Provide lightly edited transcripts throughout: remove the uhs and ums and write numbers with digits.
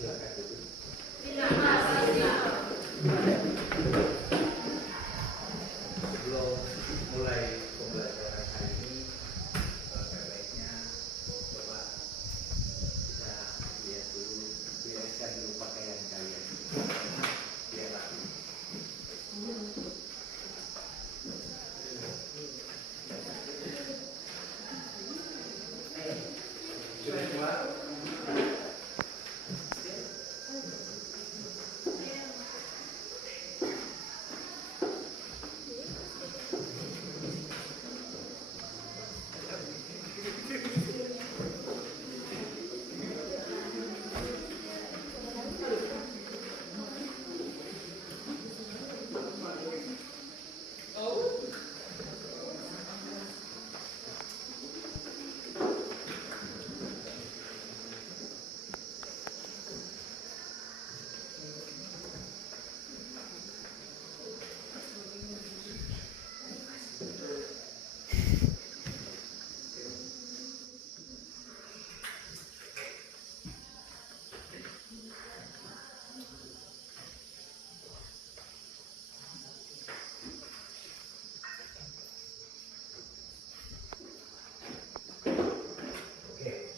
Silakan duduk. Terima kasih. Sebelum mulai pembelajaran hari ini, sebaiknya Bapak kita lihat dulu, bereskan dulu pakaian kalian. Biar rapi. Sudah semua?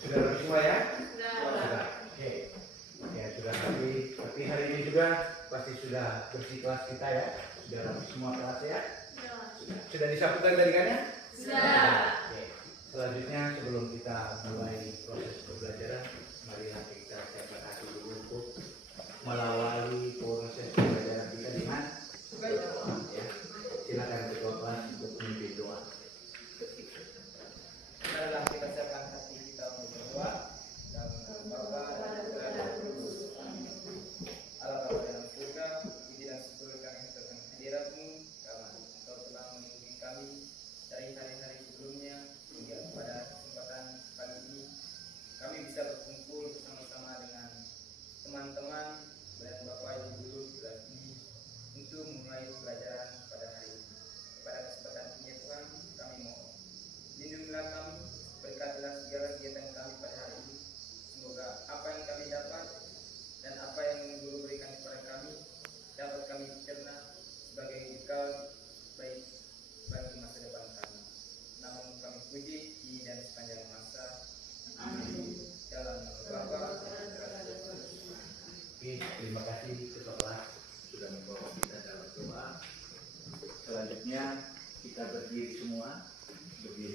Sudah rapi semua ya? Sudah. Oke. Ya sudah rapi. Tapi hari ini juga pasti sudah bersih kelas kita ya. Sudah rapi semua kelas ya? Sudah disapu tarikannya? Sudah. Oke. Selanjutnya sebelum kita mulai proses pembelajaran, mari nanti kita siapkan hati dulu untuk melawali proses pembelajaran kita dengan berdoa. Ya. Silakan ketua kelas untuk memimpin doa. Marilah kita siapkan hati kita untuk berdoa. Dalam nama Bapa dan Putra dan Roh Kudus. Allah Bapa dalam surga, puji dan syukur kami tentang hadirat-Mu, karena Engkau telah melindungi kami dari hari-hari sebelumnya hingga pada kesempatan pagi ini kami bisa berkumpul bersama-sama dengan teman-teman dan Bapak Ibu guru di kelas ini untuk memulai pelajaran pada hari ini. Pada kesempatan ini ya Tuhan, kami mohon lindungilah kami, berkatilah segala kegiatan kami pada hari ini. Semoga apa yang kami dapat dan apa yang Guru berikan kepada kami dapat kami cerna sebagai bekal baik bagi masa depan kami. Namun kami puji kini dan sepanjang masa. Amin. Dalam nama Bapa dan Putra dan Roh Kudus. Oke, terima kasih ketua kelas sudah membawa kita dalam doa. Selanjutnya kita berdiri semua. Oke,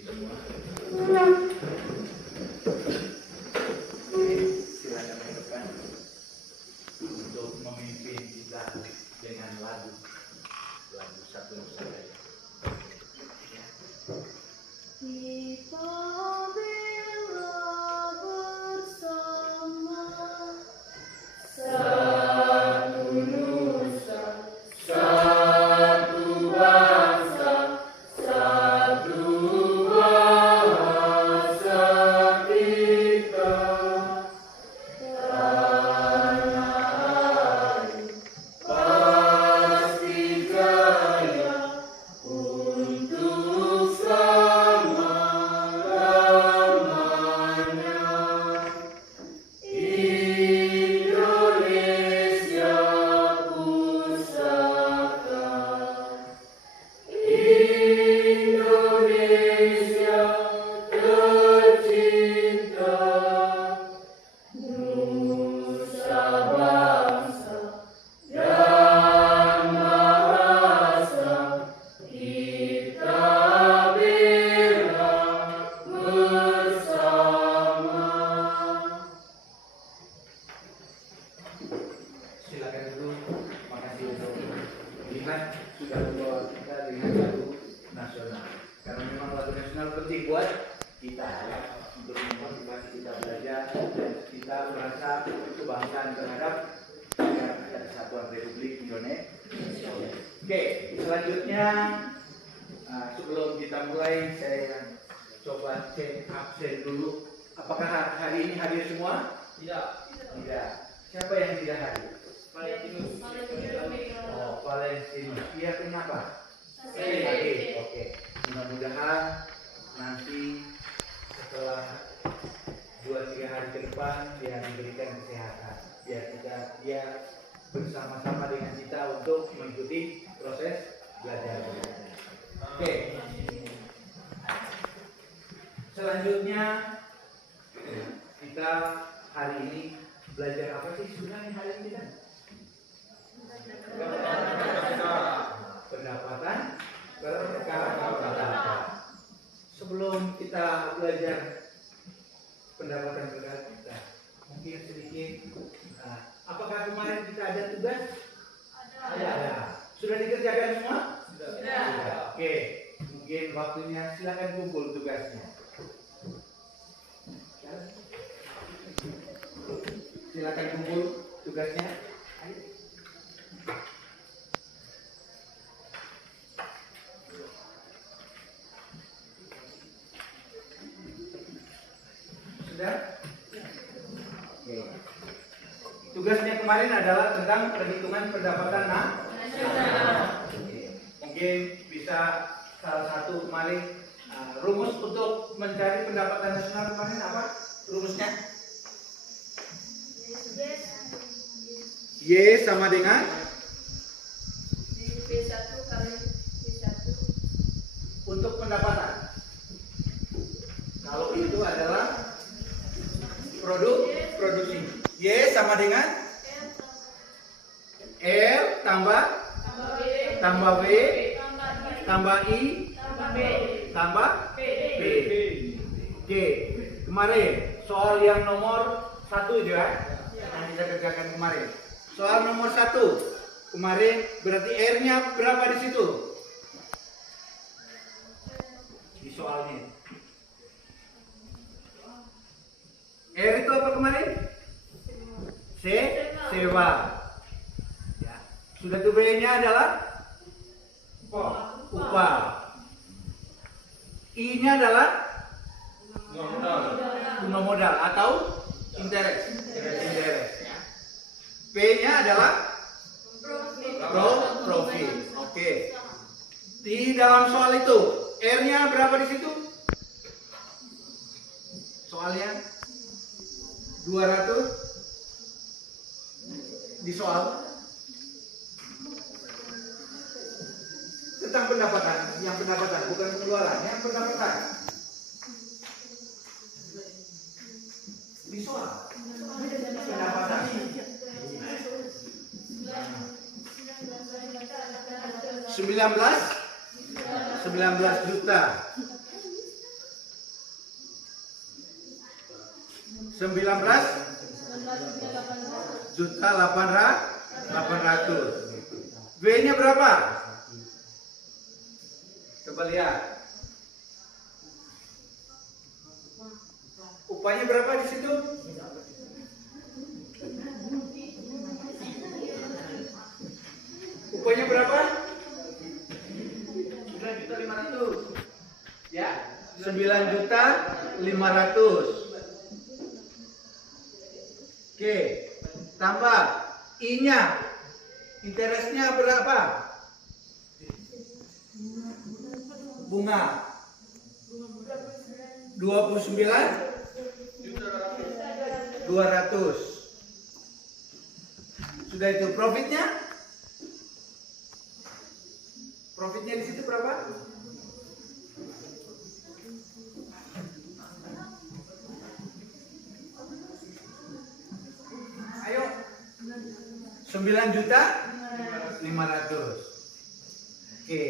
silakan ke depan untuk memimpin kita dengan lagu satu Nusantara. Kita bela bersama satu nusa, satu bangsa, satu bahasa kita. Tanah air pasti jaya untuk selama-lamanya. Indonesia pusaka, Indonesia tercinta, nusa bangsa dan bahasa kita bela bersama. Silakan dulu. Makasih untuk lihat sudah membawa kita dengan lagu nasional. Karena memang lagu nasional penting buat kita ya, untuk memotivasi kita belajar dan kita merasa kebanggaan terhadap negara Kesatuan Republik Indonesia. Oke, selanjutnya sebelum kita mulai saya coba cek absen dulu. Apakah hari ini hadir semua? Tidak. Tidak. Siapa yang tidak hadir? Valentinus. Oh, Valentinus. Iya, kenapa? Sakit. Oke. Mudah-mudahan nanti setelah 2-3 hari ke depan dia diberikan kesehatan biar dia bersama-sama dengan kita untuk mengikuti proses belajar. Oke. Selanjutnya kita hari ini belajar apa sih sebenarnya hari ini kita? Pendapatan pendapatan. Sebelum kita belajar pendapatan kita, mungkin sedikit. Apakah kemarin kita ada tugas? Ada. Sudah dikerjakan semua? Sudah. Oke, mungkin waktunya silakan kumpul tugasnya. Silakan kumpul tugasnya. Ayo. Sudah? Oke. Tugasnya kemarin adalah tentang perhitungan pendapatan nasional. Mungkin bisa salah satu kemarin rumus untuk mencari pendapatan nasional kemarin apa? Rumusnya? Y sama dengan B1 kali B1 untuk pendapatan. Kalau itu adalah produksi. Y sama dengan R tambah B tambah I tambah B. Oke, kemarin soal yang nomor 1 ya, yang kita kerjakan kemarin. Soal nomor 1 kemarin berarti R-nya berapa di situ? Di soalnya. R itu apa kemarin? Sewa. Ya. Sudah ke B-nya adalah upah. I-nya adalah bunga modal atau interest. P-nya adalah profit. Oke. Di dalam soal itu, R-nya berapa di situ? Soalnya 200 di soal tentang pendapatan, yang pendapatan bukan pengeluaran, yang pendapatan di soal pendapatan 19 juta 19 juta 800. B-nya berapa? Coba lihat. Upahnya berapa di situ? Upahnya berapa? 9.500.000. Ya, 9.500.000. Oke, tambah I-nya, interestnya berapa? Bunga 29.200. Sudah itu profitnya? Profitnya di situ berapa? Ayo. 9.500.000. Oke.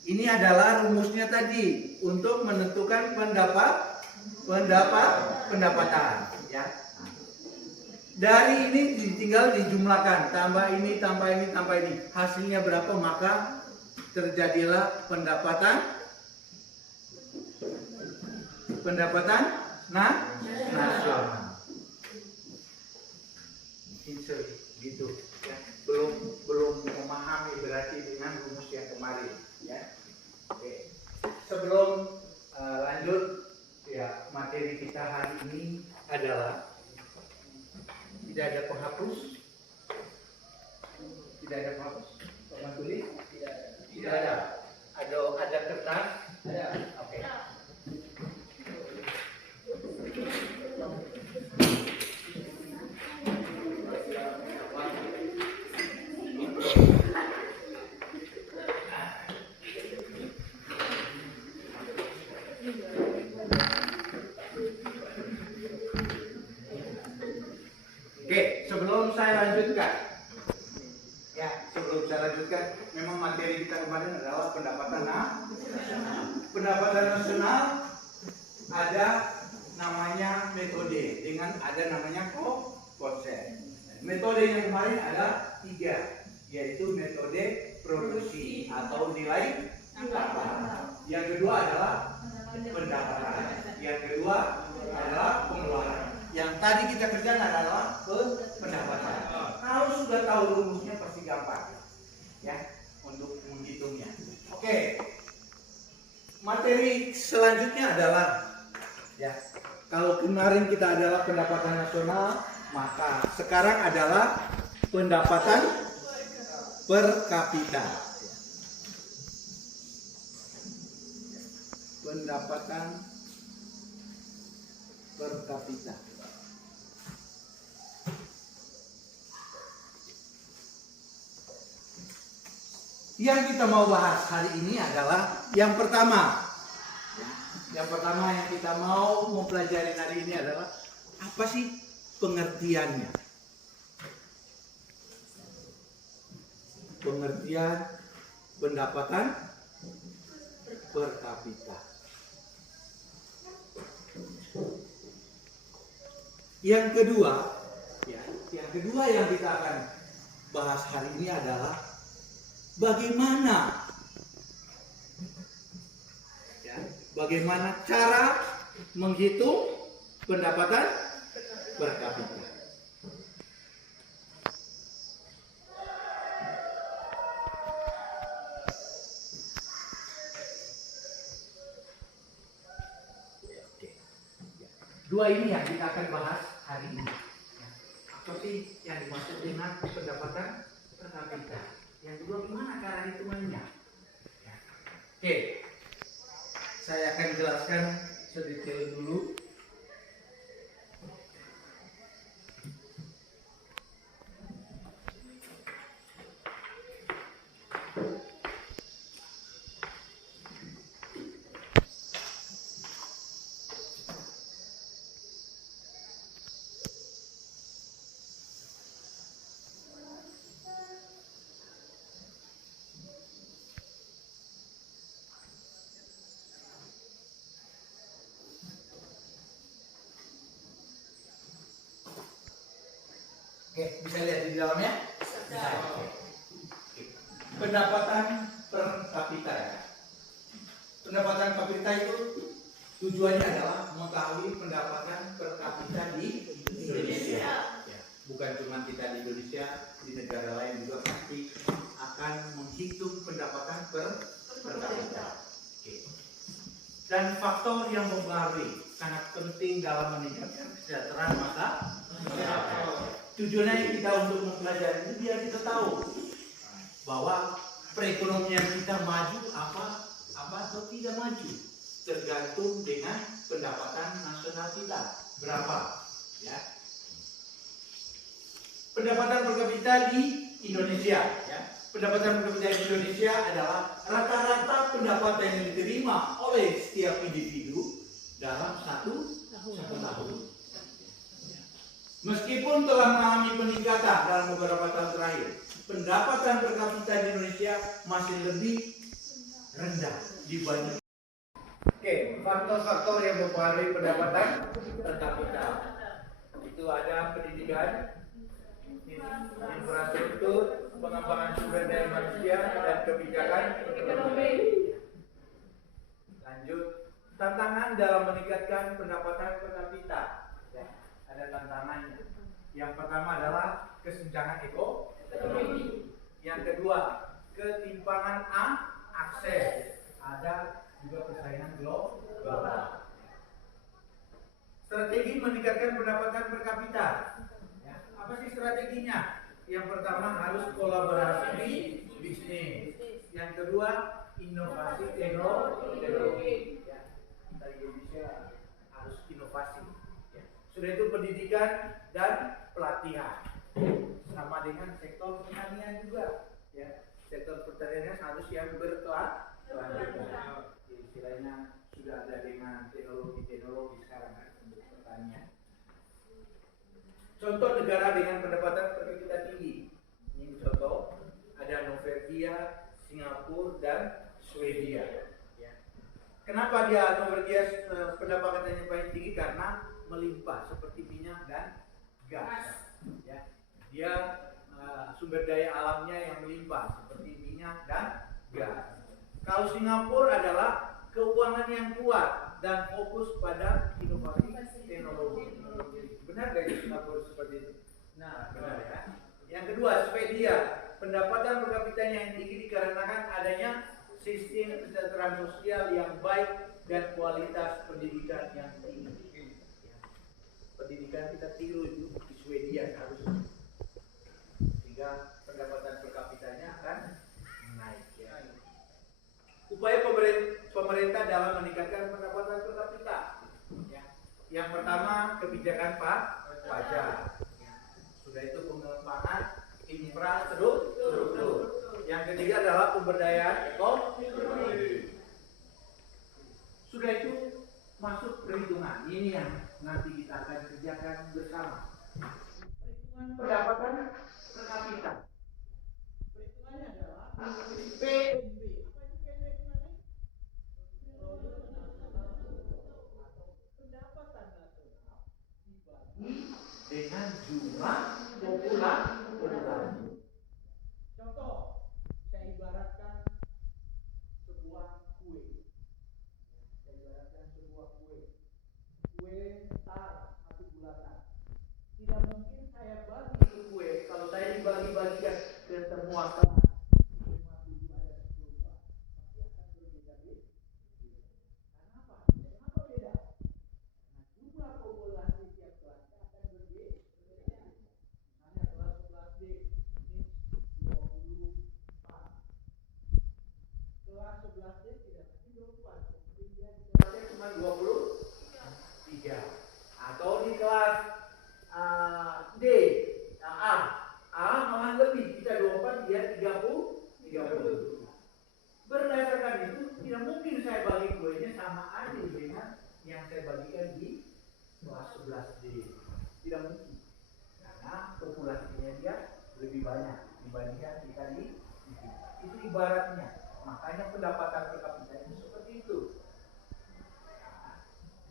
Ini adalah rumusnya tadi untuk menentukan pendapatan, ya. Dari ini tinggal dijumlahkan, tambah ini, tambah ini, tambah ini. Hasilnya berapa, maka terjadilah pendapatan nasional. Gitu, ya. Belum memahami berarti dengan rumus yang kemarin, ya. Oke. Sebelum lanjut, ya, materi kita hari ini adalah tidak ada penghapus. Tidak ada penghapus. Paman tulis? Tidak ada. Ada kertas? Ada. Oke. Oke, sebelum saya lanjutkan, memang materi kita kemarin adalah pendapatan nasional. Ada namanya metode dengan ada namanya konsep. Metode yang kemarin ada 3, yaitu metode produksi atau nilai tambah. Yang kedua adalah pendapatan. Yang kedua adalah pengeluaran. Yang tadi kita kerjakan adalah pendapatan. Kalau sudah tahu rumusnya pasti gampang ya untuk menghitungnya. Oke. Materi selanjutnya adalah ya. Kalau kemarin kita adalah pendapatan nasional, maka sekarang adalah pendapatan per kapita. Pendapatan per kapita. Yang kita mau bahas hari ini adalah yang pertama. Yang pertama yang kita mau mempelajari hari ini adalah apa sih pengertiannya? Pengertian pendapatan per kapita. Yang kedua yang kita akan bahas hari ini adalah bagaimana cara menghitung pendapatan per kapita. Dua ini yang kita akan bahas hari ini. Apa sih yang dimaksud dengan pendapatan per kapita? Yang kedua, gimana cara hitungannya? Oke, saya akan jelaskan sedetail dulu. Oke, bisa lihat di dalamnya? Bisa. Oke. Pendapatan per kapita ya. Pendapatan kapita itu tujuannya adalah mengetahui pendapatan per kapita di Indonesia. Ya. Bukan cuma kita di Indonesia, di negara lain juga pasti akan menghitung pendapatan per kapita. Oke. Dan faktor yang mempengaruhi sangat penting dalam meningkatkan kesejahteraan masyarakat. Tujuannya kita untuk mempelajari ini biar kita tahu bahwa perekonomian kita maju apa atau tidak maju tergantung dengan pendapatan nasional kita berapa ya. Pendapatan per kapita di Indonesia ya. Pendapatan per kapita di Indonesia adalah rata-rata pendapatan yang diterima oleh setiap individu dalam satu tahun. Meskipun telah mengalami peningkatan dalam beberapa tahun terakhir, pendapatan per kapita di Indonesia masih lebih rendah dibanding. Oke, faktor-faktor yang mempengaruhi pendapatan per kapita itu ada pendidikan, infrastruktur, pengembangan sumber daya manusia, dan kebijakan ekonomi. Lanjut, tantangan dalam meningkatkan pendapatan per kapita. Ada tantangannya. Yang pertama adalah kesenjangan ekonomi. Yang kedua, ketimpangan akses. Ada juga persaingan global. Strategi meningkatkan pendapatan per kapita. Ya, apa sih strateginya? Yang pertama harus kolaborasi di bisnis. Yang kedua, inovasi teknologi. Ya, kita Indonesia harus inovasi. Sudah itu pendidikan dan pelatihan, sama dengan sektor pertanian juga ya. Sektor pertanian harus yang berkelanjutan. Istilahnya sudah ada dengan teknologi sekarang kan untuk pertanian. Contoh negara dengan pendapatan per kapita tinggi. Ini contoh, ada Norwegia, Singapura, dan Swedia. Ya. Kenapa dia Norwegia pendapatannya paling tinggi? Karena melimpah seperti minyak dan gas. Ya. Dia sumber daya alamnya yang melimpah seperti minyak dan gas. Kalau Singapura adalah keuangan yang kuat dan fokus pada inovasi teknologi. Benar gak di Singapura seperti itu? Nah, benar ya. Yang kedua, Swedia. Pendapatan per kapitanya yang tinggi dikarenakan adanya sistem kesejahteraan sosial yang baik dan kualitas pendidikan yang tinggi. Ya. Pendidikan kita tiru itu di Swedia harusnya. Sehingga pendapatan per kapitanya akan naik. Ya. Upaya pemerintah dalam meningkatkan pendapatan per kapita. Ya. Yang pertama, kebijakan pajak. Ya. Sudah itu pengembangan infrastruktur. Yang ketiga adalah pemberdayaan ekonomi. Sudah itu masuk perhitungan. Ini yang nanti kita akan kerjakan bersama. Perhitungan pendapatan per kapita. Perhitungannya adalah PNB. Apa itu PNB kemarin? Pendapatan nasional dibagi dengan jumlah populasi. Contoh, saya ibaratkan sebuah kue. Saya ibaratkan sebuah kue. Kue tar atau bulatan. Tidak mungkin saya bagi itu kue kalau saya dibagi-bagikan ke semua kelas. 5, 7 ada 10 kelas. Pasti akan berbeda-beda. Kenapa? Kenapa beda? Karena jumlah populasi tiap kelas akan berbeda. Misalnya kelas 11D ini 24. Kelas 11D tidak mesti 24. Mungkin dia di kelasnya cuma 23. Atau di kelas D, A malah lebih. Kita 24, dia 30. Berdasarkan itu, tidak mungkin saya bagi kuenya sama aja dengan yang saya bagikan di kelas 11D. Tidak mungkin. Karena populasinya dia lebih banyak dibandingkan kita di sini. Itu ibaratnya. Makanya pendapatan per kapita itu seperti itu.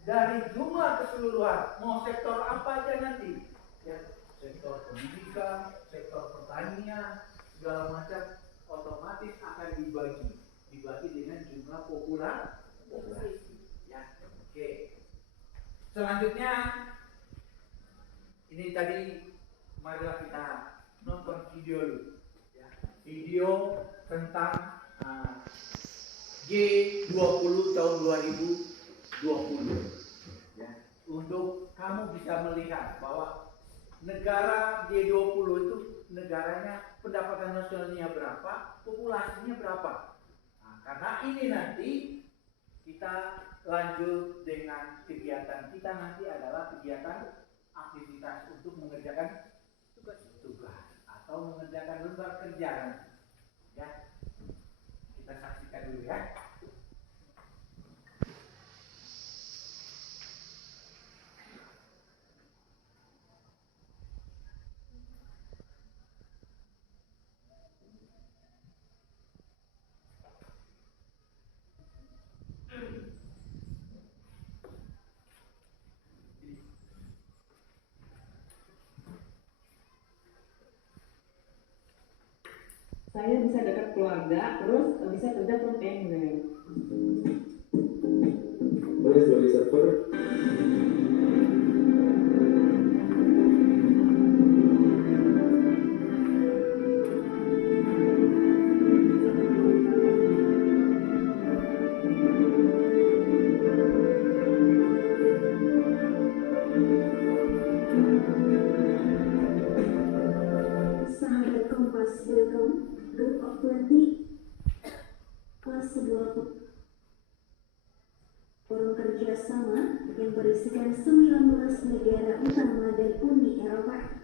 Dari jumlah keseluruhan, mau sektor apa aja nanti, ya, sektor pendidikan, sektor pertanian, segala macam otomatis akan dibagi dengan jumlah populasi. Ya, oke. Selanjutnya, ini tadi marilah kita nonton video dulu. Ya. Video tentang G20 tahun 2020. Ya, untuk kamu bisa melihat bahwa negara G20 itu negaranya pendapatan nasionalnya berapa, populasinya berapa. Nah, karena ini nanti kita lanjut dengan kegiatan kita nanti adalah kegiatan aktivitas untuk mengerjakan tugas atau mengerjakan lembar kerja. Ya, kita saksikan dulu ya. Saya bisa dekat keluarga, terus bisa kerja from anywhere. Boleh sebagai server. Sahabat Kompas, welcome. Group of 20 kelas 20 forum kerjasama yang berisikan 19 negara utama dan Uni Eropa.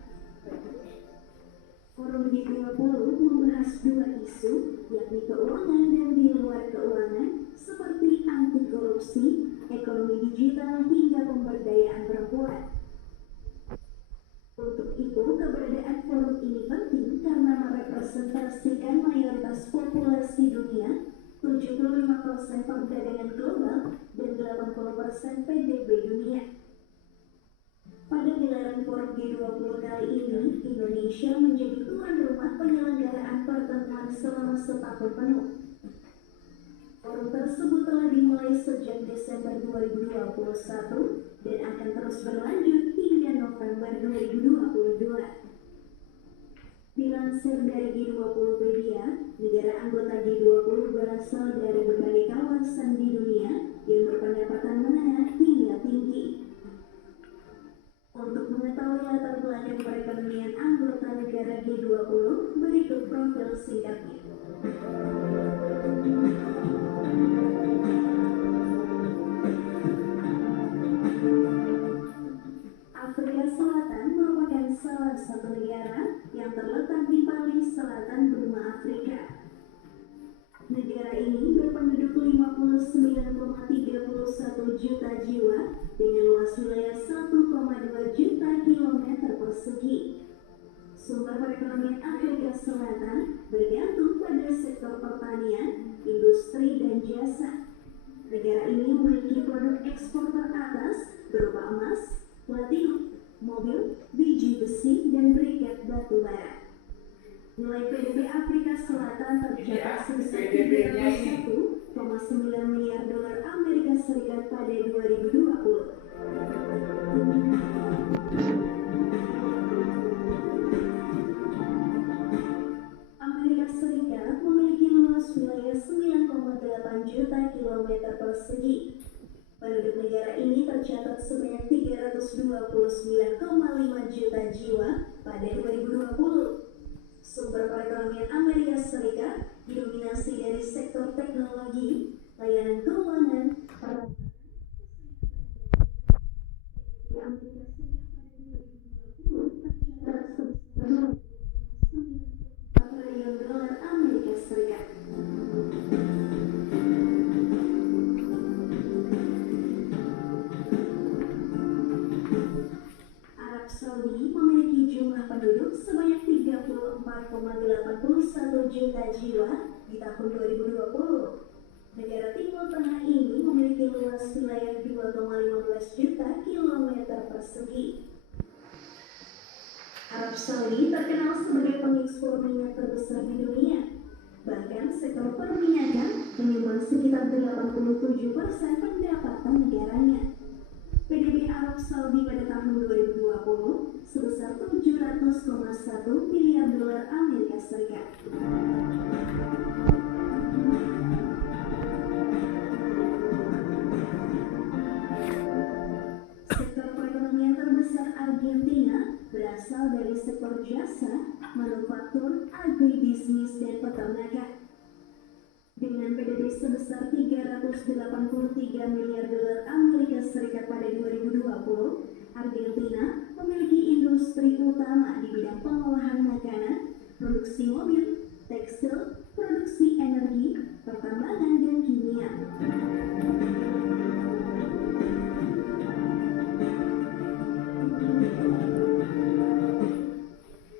Forum G20 membahas dua isu, yakni keuangan dan di luar keuangan, seperti anti korupsi, ekonomi digital hingga pemberdayaan perempuan. Untuk merepresentasikan mayoritas populasi dunia, 75% perdagangan global, dan 80% PDB dunia. Pada gelaran Forum G20 kali ini, Indonesia menjadi tuan rumah penyelenggaraan pertemuan selama setahun penuh. Forum tersebut telah dimulai sejak Desember 2021 dan akan terus berlanjut hingga November 2022. Dilansir dari G20pedia, negara anggota G20 berasal dari berbagai kawasan di dunia yang berpendapatan menengah hingga tinggi. Untuk mengetahui latar belakang perekonomian anggota negara G20, berikut profil singkatnya. Afrika Selatan merupakan salah satu negara yang terletak di paling selatan benua Afrika. Negara ini berpenduduk 59,31 juta jiwa dengan luas wilayah 1,2 juta kilometer persegi. Sumber perekonomian Afrika Selatan bergantung pada sektor pertanian, industri, dan jasa. Negara ini memiliki produk ekspor teratas berupa emas, platinum, mobil, biji besi, dan briket batu bara. Nilai PDB Afrika Selatan tercatat sebesar 301,9 miliar dolar Amerika Serikat pada 2020. Amerika Serikat memiliki luas wilayah 9,8 juta kilometer persegi. Penduduk negara ini tercatat sebanyak 329,5 juta jiwa pada 2020. Sumber perekonomian Amerika Serikat didominasi dari sektor teknologi, layanan keuangan, perdagangan, di Amerika Serikat pada 2020 tercatat sebesar 2,9 triliun dolar Amerika Serikat. Arab Saudi memiliki jumlah penduduk sebanyak 34,81 juta jiwa di tahun 2020. Negara Timur Tengah ini memiliki luas wilayah 2,15 juta kilometer persegi. Arab Saudi terkenal sebagai pengekspor minyak terbesar di dunia. Bahkan sektor perminyakan menyumbang sekitar 87% pendapatan negaranya. PDB Arab Saudi pada tahun 2020 sebesar 700,1 miliar dolar Amerika Serikat. Sektor perekonomian terbesar Argentina berasal dari sektor jasa, manufaktur, agribisnis, dan peternakan. Dengan PDB sebesar 383 miliar dolar Amerika Serikat pada 2020, Argentina memiliki industri utama di bidang pengolahan makanan, produksi mobil, tekstil, produksi energi, pertambangan, dan kimia.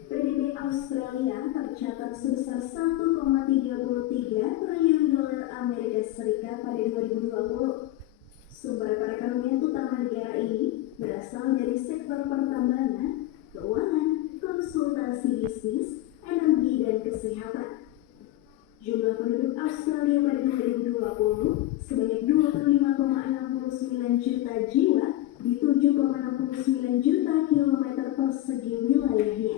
PDB Australia tercatat sebesar 1,33 triliun dolar Amerika Serikat pada 2020. Sumber perekonomian utama negara ini berasal dari sektor pertambangan, keuangan, konsultasi bisnis, energi, dan kesehatan. Jumlah penduduk Australia pada 2020 sebanyak 25,69 juta jiwa di 7,69 juta kilometer persegi wilayahnya.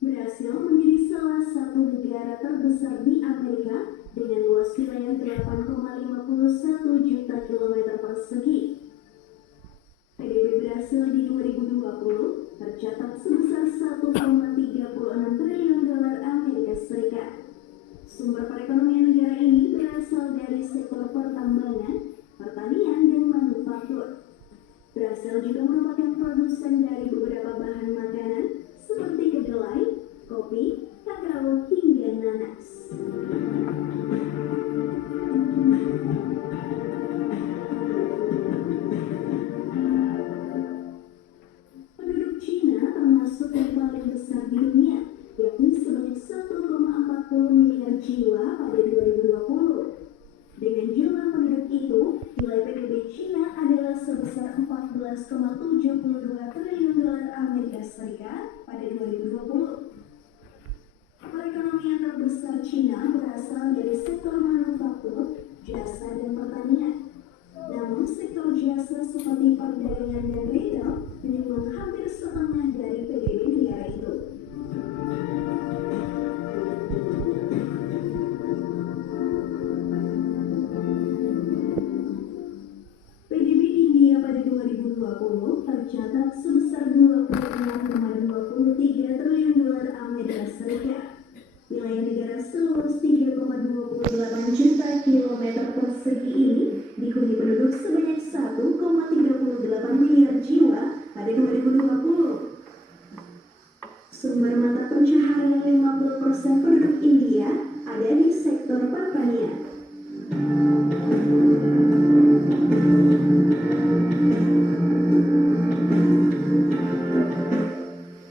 Brasil menjadi salah satu negara terbesar di Amerika dengan luas wilayah 8,51 juta kilometer persegi. PDB Brasil di 2020 tercatat sebesar 1,36 triliun dolar Amerika Serikat. Sumber perekonomian negara ini berasal dari sektor pertambangan, pertanian, dan manufaktur. Brasil juga merupakan produsen dari beberapa bahan makanan seperti kedelai, kopi, kakao, hingga nanas. Nilai PDB Cina adalah sebesar 14,72 triliun dolar Amerika Serikat pada 2020. Perekonomian terbesar Cina berasal dari sektor manufaktur, jasa, dan pertanian. Namun sektor jasa seperti perdagangan dan retail menyumbang hampir setengah dari PDB negara itu. PDB India pada 2020 tercatat sebesar 26,23 triliun dolar Amerika Serikat. Wilayah negara seluas 3,28 juta kilometer persegi ini dihuni penduduk sebanyak 1,38 miliar jiwa pada 2020. Sumber mata pencaharian 50% penduduk India ada di sektor pertanian.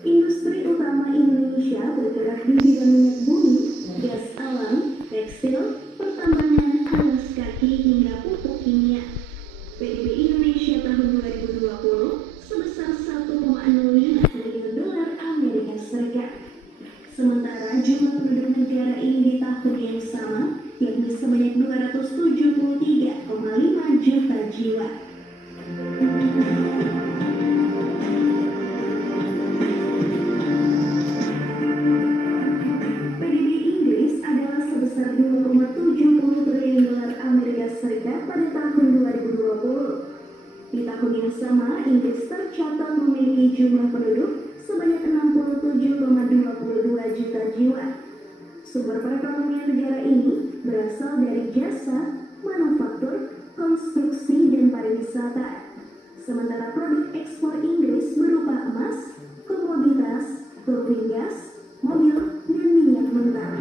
Industri utama Indonesia bergerak di bidang minyak bumi, gas alam, tekstil, pertambangan, alas kaki, hingga pupuk kimia. PDB Indonesia tahun 2020 sebesar 1,05 triliun dolar Amerika Serikat. Sementara jumlah penduduk negara ini di tahun yang sama, yakni sebanyak 273,5 juta jiwa. PDB Inggris adalah sebesar 2,70 triliun dolar Amerika Serikat pada tahun 2020. Di tahun yang sama, Inggris tercatat memiliki jumlah penduduk sebanyak 67,22 juta jiwa. Sumber perekonomian negara ini berasal dari jasa, manufaktur, konstruksi, dan pariwisata. Sementara produk ekspor Inggris berupa emas, komoditas, turbin gas, mobil, dan minyak mentah.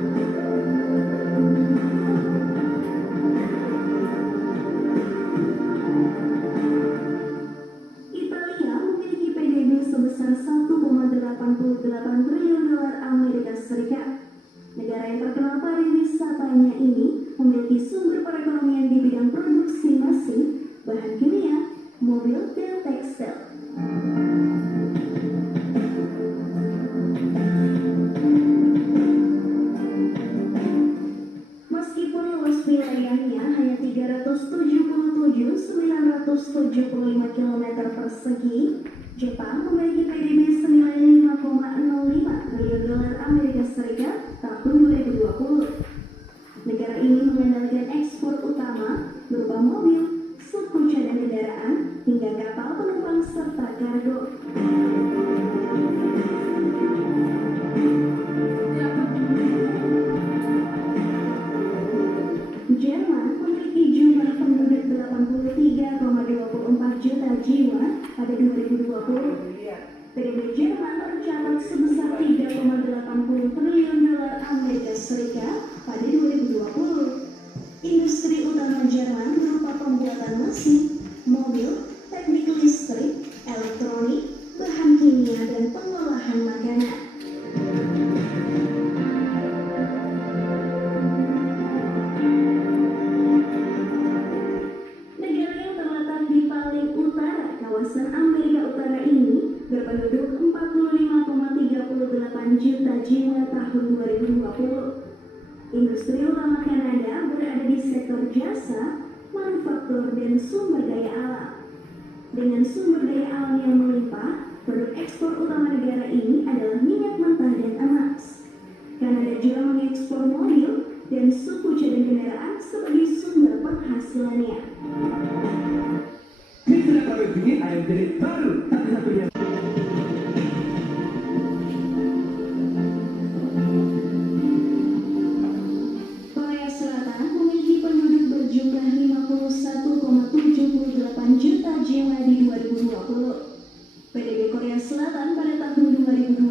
Italia memiliki PDB sebesar 1,88 triliun dolar Amerika Serikat. Negara yang terkenal pariwisatanya ini memiliki sumber perekonomian di bidang produksi mesin, bahan kimia, mobil, dan tekstil. Meskipun luas wilayahnya hanya 377.975 km persegi, Jepang memiliki PDB senilai 5,05 triliun dolar Amerika Serikat tahun 2020. Negara ini mengandalkan ekspor utama berupa mobil, suku cadang kendaraan, hingga kapal penumpang serta kargo. Jerman memiliki jumlah penduduk 83,24 juta jiwa pada 2020. PDB Jerman tercatat sebesar 3,80 triliun dolar Amerika Serikat pada 2020. Industri utama Jerman berupa pembuatan mesin, mobil, teknik listrik, elektronik, bahan kimia, dan pengolahan makanan. Negara yang terletak di paling utara kawasan Amerika Utara ini berpenduduk 45,38 juta jiwa tahun 2020. Industri utama Kanada berada di sektor jasa, manufaktur, dan sumber daya alam. Dengan sumber daya alam yang melimpah, produk ekspor utama negara ini adalah minyak mentah dan emas. Kanada juga mengekspor mobil dan suku cadang kendaraan sebagai sumber penghasilannya. Mitra KBBI ayam jenis baru satu-satunya. Korea Selatan memiliki penduduk berjumlah 51,78 juta jiwa di 2020. PDB Korea Selatan pada tahun 2020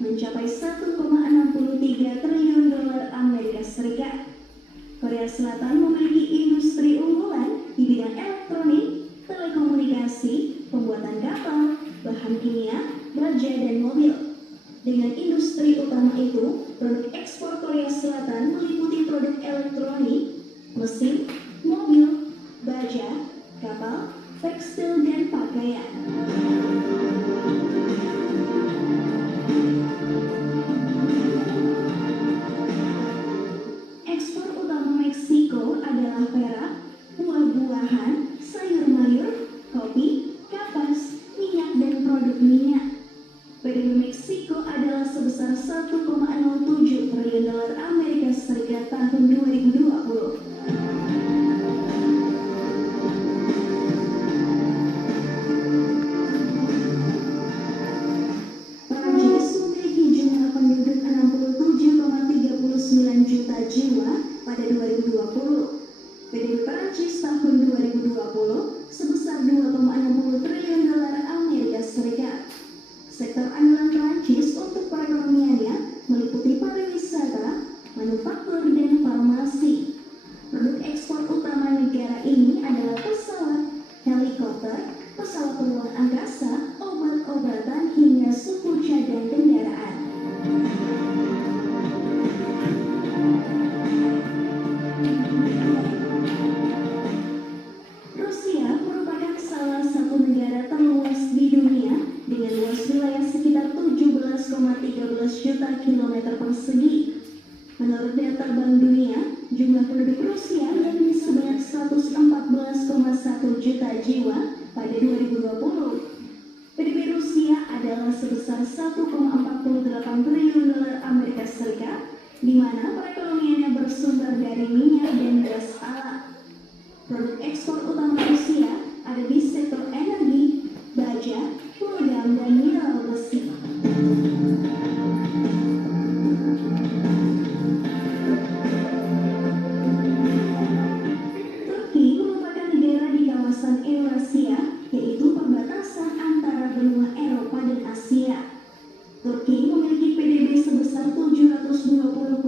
mencapai 1,63 triliun dolar Amerika Serikat. Korea Selatan memiliki industri Korea. Ekspor utama Meksiko adalah perak, buah-buahan, sayur mayur, kopi, kapas, minyak, dan produk minyak. PDB Meksiko adalah sebesar 1,07 triliun dolar Amerika Serikat tahun 2020. Prancis memiliki jumlah penduduk 67,39 juta jiwa pada 2020. PDB Prancis tahun 2020 sebesar 2,60 triliun dolar Amerika Serikat. Sektor andalan Prancis untuk perekonomiannya meliputi pariwisata, manufaktur, dan farmasi. Produk ekspor utama negara ini adalah pesawat, helikopter, pesawat ruang angkasa, obat-obatan, hingga suku cadang kendaraan. Rusia merupakan salah satu negara terluas di dunia dengan luas wilayah sekitar 17,13 juta kilometer persegi. Menurut data Bank Dunia, jumlah penduduk Rusia yakni sebanyak 114,1 juta jiwa pada 2020. PDB Rusia adalah sebesar 1,48 triliun dolar Amerika Serikat, di mana perekonomiannya bersumber dari minyak dan gas alam. Produk ekspor utama Rusia ada di sektor energi, baja, logam, dan mineral besi. Turki merupakan negara di kawasan Eurasia, yaitu perbatasan antara benua Eropa dan Asia. Turki memiliki PDB sebesar 720,1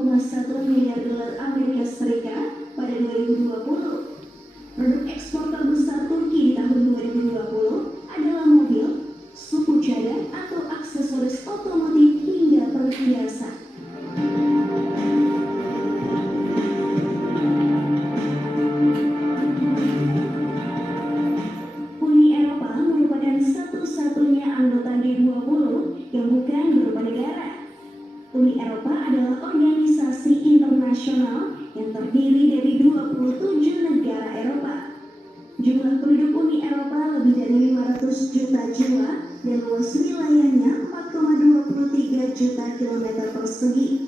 miliar dolar Amerika Serikat pada 2020. Produk ekspor terbesar Turki di tahun 2020 adalah mobil, suku cadang atau aksesoris otomotif hingga perhiasan. Uni Eropa merupakan satu-satunya anggota G20 yang bukan berupa negara. Uni Eropa adalah organisasi internasional yang terdiri dari 27 negara Eropa. Jumlah penduduk Uni Eropa lebih dari 500 juta jiwa dan luas wilayahnya 4,23 juta kilometer persegi.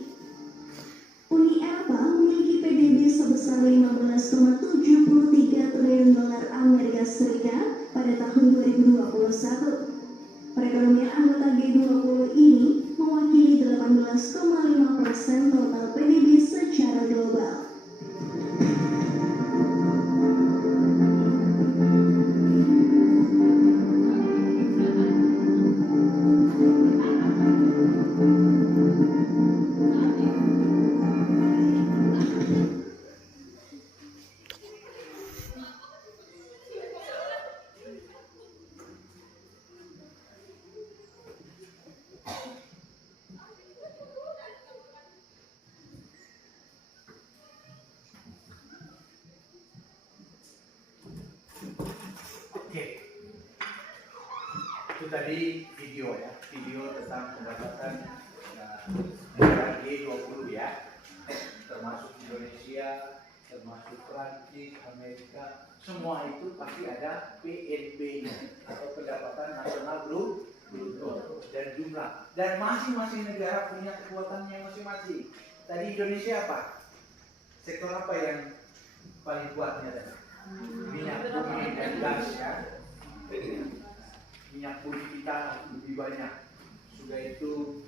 Uni Eropa memiliki PDB sebesar 15,73 triliun dolar Amerika Serikat pada tahun 2021. Perekonomian anggota G20 ini mewakili 18,5% total PDB secara global. Oke, itu tadi video ya, video tentang pendapatan negara G20 ya, termasuk Indonesia, termasuk Prancis, Amerika, semua itu pasti ada PNB-nya atau pendapatan nasional bruto dan jumlah. Dan masing-masing negara punya kekuatannya masing-masing. Tadi Indonesia apa? Sektor apa yang paling kuatnya tadi? Minyak bumi dan gas ya. Minyak bumi kita lebih banyak. Sudah itu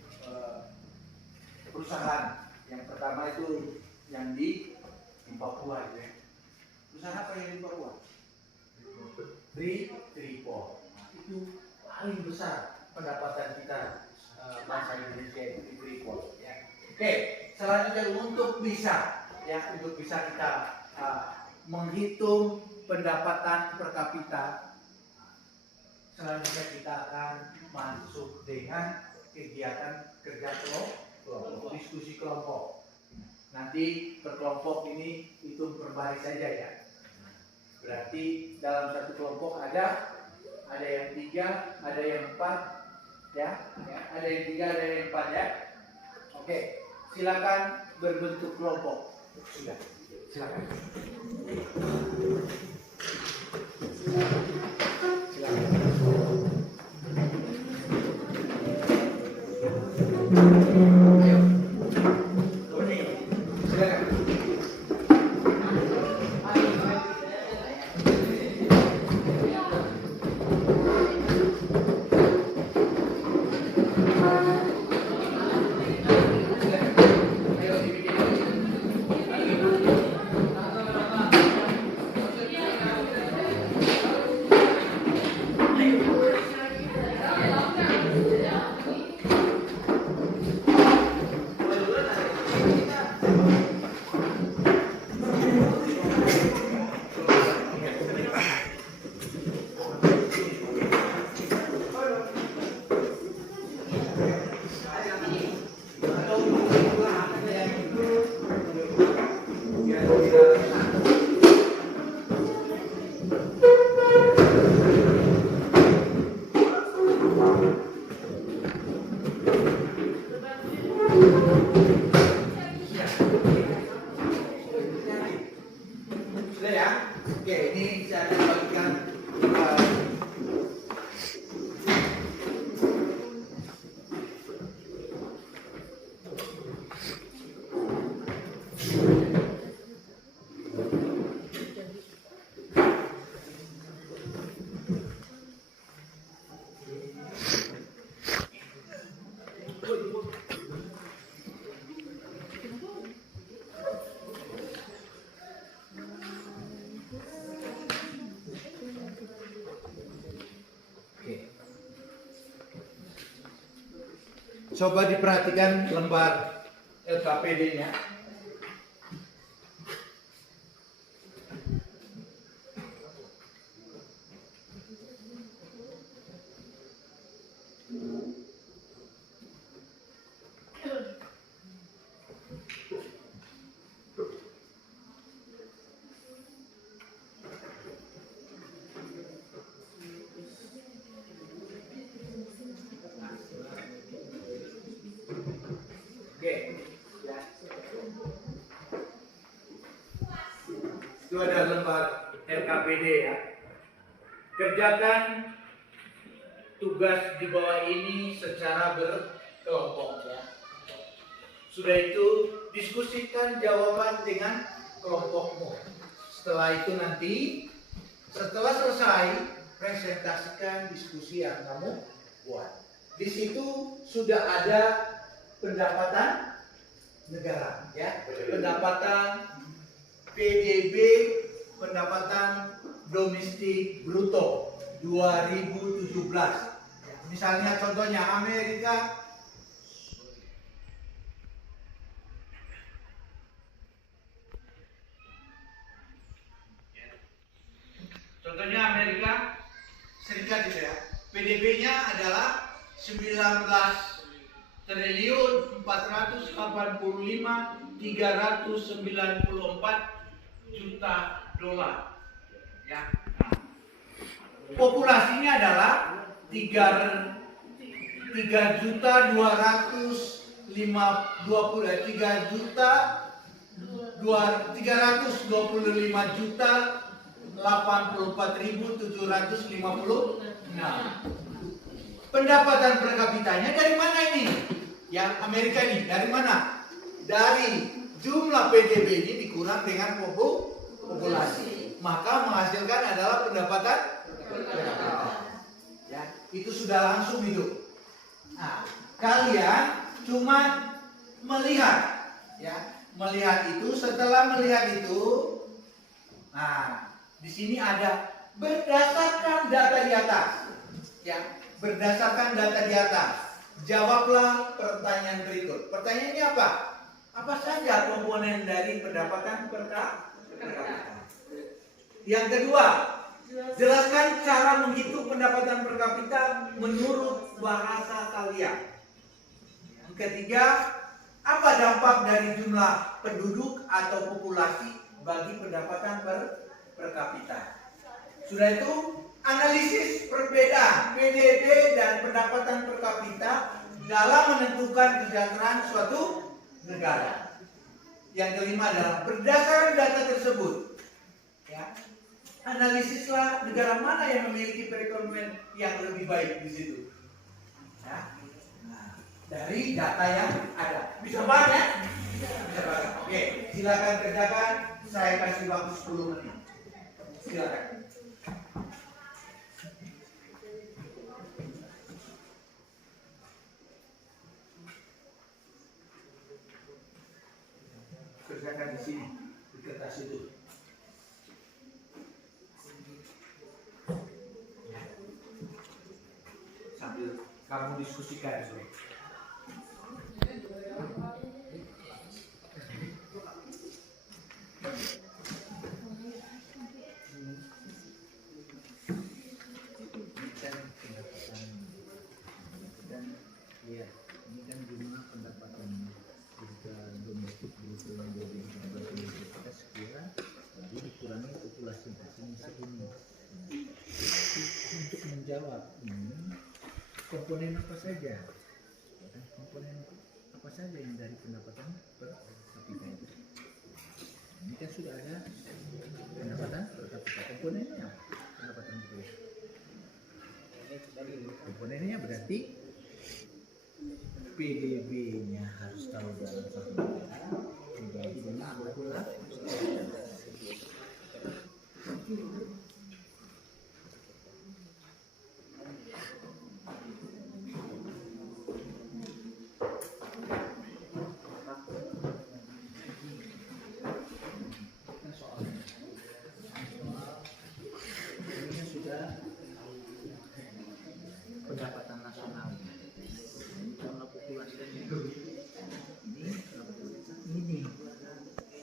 perusahaan yang pertama itu yang di Papua ya. Perusahaan apa yang di Papua? Freeport. Itu paling besar pendapatan kita bangsa Indonesia itu di Freeport ya. Oke, selanjutnya untuk bisa kita menghitung pendapatan per kapita, selanjutnya kita akan masuk dengan kegiatan kerja kelompok, diskusi kelompok. Nanti per kelompok ini hitung per baris saja ya. Berarti dalam satu kelompok ada ada yang 3, ada yang 4, ya, ada yang 3, ada yang 4 ya. Oke, silakan berbentuk kelompok. Sudah, silakan. Ayo. Tony, silakan. Ayo dibikin. Sudah ya? Oke, ini saya akan bagikan coba diperhatikan lembar LKPD-nya. Oke, ya. Itu ada lembar LKPD ya. Kerjakan tugas di bawah ini secara berkelompok ya. Sudah itu diskusikan jawaban dengan kelompokmu. Setelah itu nanti, setelah selesai, presentasikan diskusi yang kamu buat. Di situ sudah ada pendapatan negara ya, pendapatan PDB, pendapatan domestik bruto 2017. Misalnya contohnya Amerika Serikat gitu ya. PDB-nya adalah 19.485.394 juta dolar. Ya. Nah. Populasinya adalah 325.756. Pendapatan per kapitanya dari mana ini? Yang Amerika ini dari mana? Dari jumlah PDB ini dikurang dengan populasi, maka menghasilkan adalah pendapatan per kapita. Ya, itu sudah langsung itu. Nah, kalian cuma melihat, ya, melihat itu. Setelah melihat itu, nah, di sini ada berdasarkan data di atas, ya. Berdasarkan data di atas, jawablah pertanyaan berikut. Pertanyaannya apa? Apa saja komponen dari pendapatan per kapita? Yang kedua, jelaskan cara menghitung pendapatan per kapita menurut bahasa kalian. Yang ketiga, apa dampak dari jumlah penduduk atau populasi bagi pendapatan per kapita? Sudah itu, Analisis perbedaan PDB dan pendapatan per kapita dalam menentukan kesejahteraan suatu negara. Yang kelima adalah berdasarkan data tersebut, ya, analisislah negara mana yang memiliki perekonomian yang lebih baik di situ. Ya. Nah, dari data yang ada. Bisa banyak? Bisa banyak. Oke, silakan kerjakan. Saya kasih waktu 10 menit. Silakan. Kerjakan di sini, di kertas itu. Sambil kamu diskusikan dulu. Iya, ini kan jumlah pendapatan kita domestik bruto yang 2019 kita sekira jadi dikurangi populasi asing segini. Untuk menjawab ini, komponen apa saja? Komponen apa saja yang dari pendapatan per kapita itu? Ini kan sudah ada pendapatan per kapita. Komponennya apa? Pendapatan itu. Komponennya berarti PDB-nya harus tahu dalam satu negara dibagi dengan populasi. Ini sudah pendapatan nasional. Jumlah populasinya ini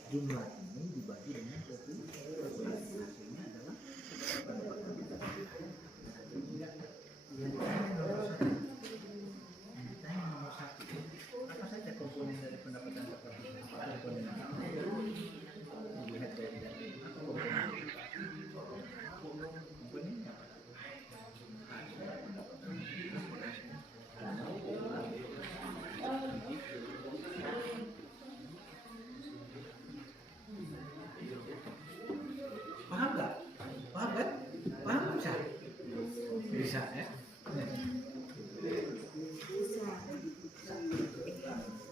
jumlah ini dibagi dengan populasi hasilnya adalah yang ditanya nomor satu apa saja komponen dari pendapatan per kapita, apa komponen dilihat dari apa komponennya apa? Paham nggak? Paham kan? Paham bisa? Bisa ya?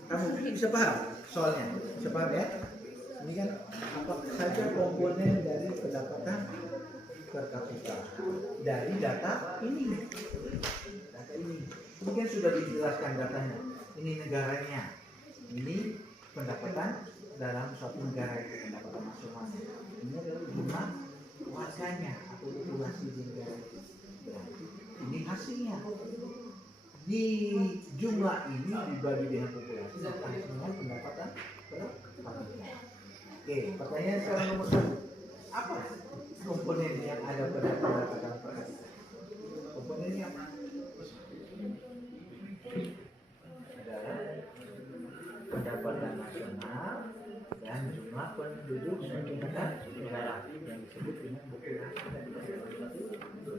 Kamu bisa paham soalnya? Bisa paham ya? Ini kan apa saja komponen dari pendapatan per kapita dari data ini. Data ini. Ini kan sudah dijelaskan datanya. Ini negaranya. Ini pendapatan dalam suatu negara itu pendapatan nasionalnya. Ini adalah jumlah warganya atau populasi di negara itu. Berarti ini hasilnya. Di jumlah ini dibagi dengan populasi, maka hasilnya pendapatan per kapita. Oke, pertanyaan sekarang nomor 1. Apa komponen yang ada pada pendapatan per kapita? Komponennya apa? Adalah pendapatan nasional dan jumlah penduduk suatu negara yang disebut dengan populasi dan suatu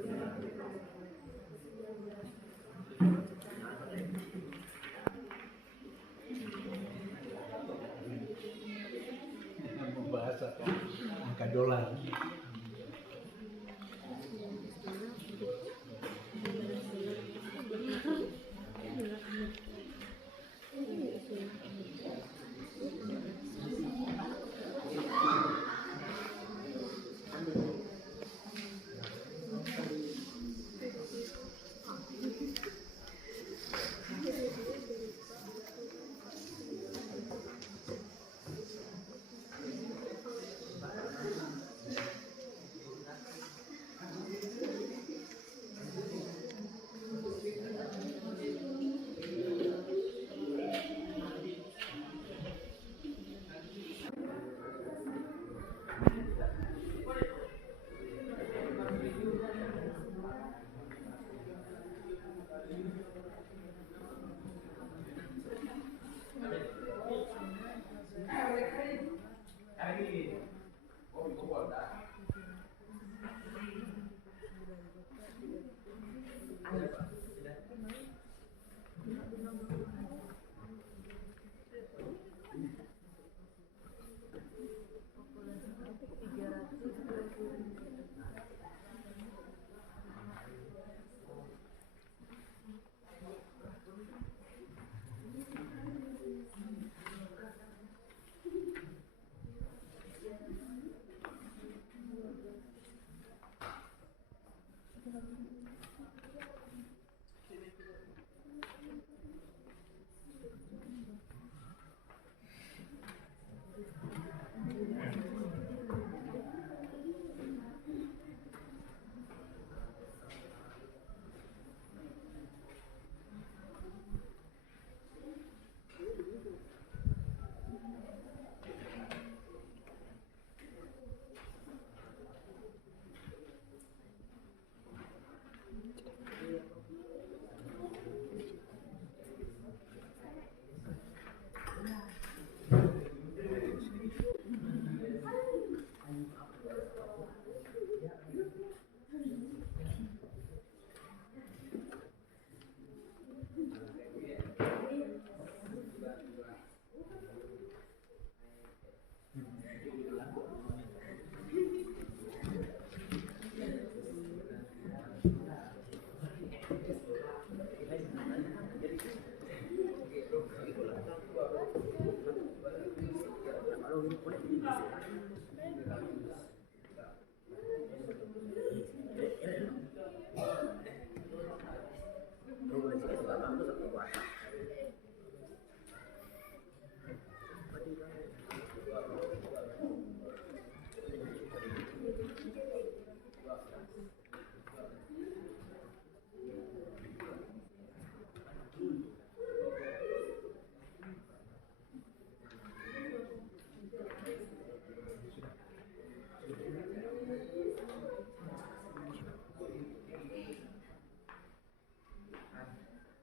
negara. Membahas apa? Angka dolar.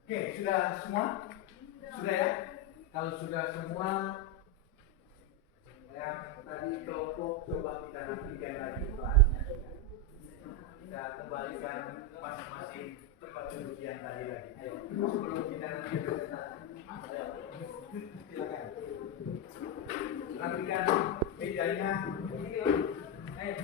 Oke, sudah semua? Sudah ya? Kalau sudah semua, ya tadi kelompok coba kita nantikan lagi kelasnya. Kita kembalikan masing-masing tempat duduk yang tadi lagi. Ayo, sebelum kita nanti presentasi. Ayo, silakan. Rapikan mejanya. Ayo.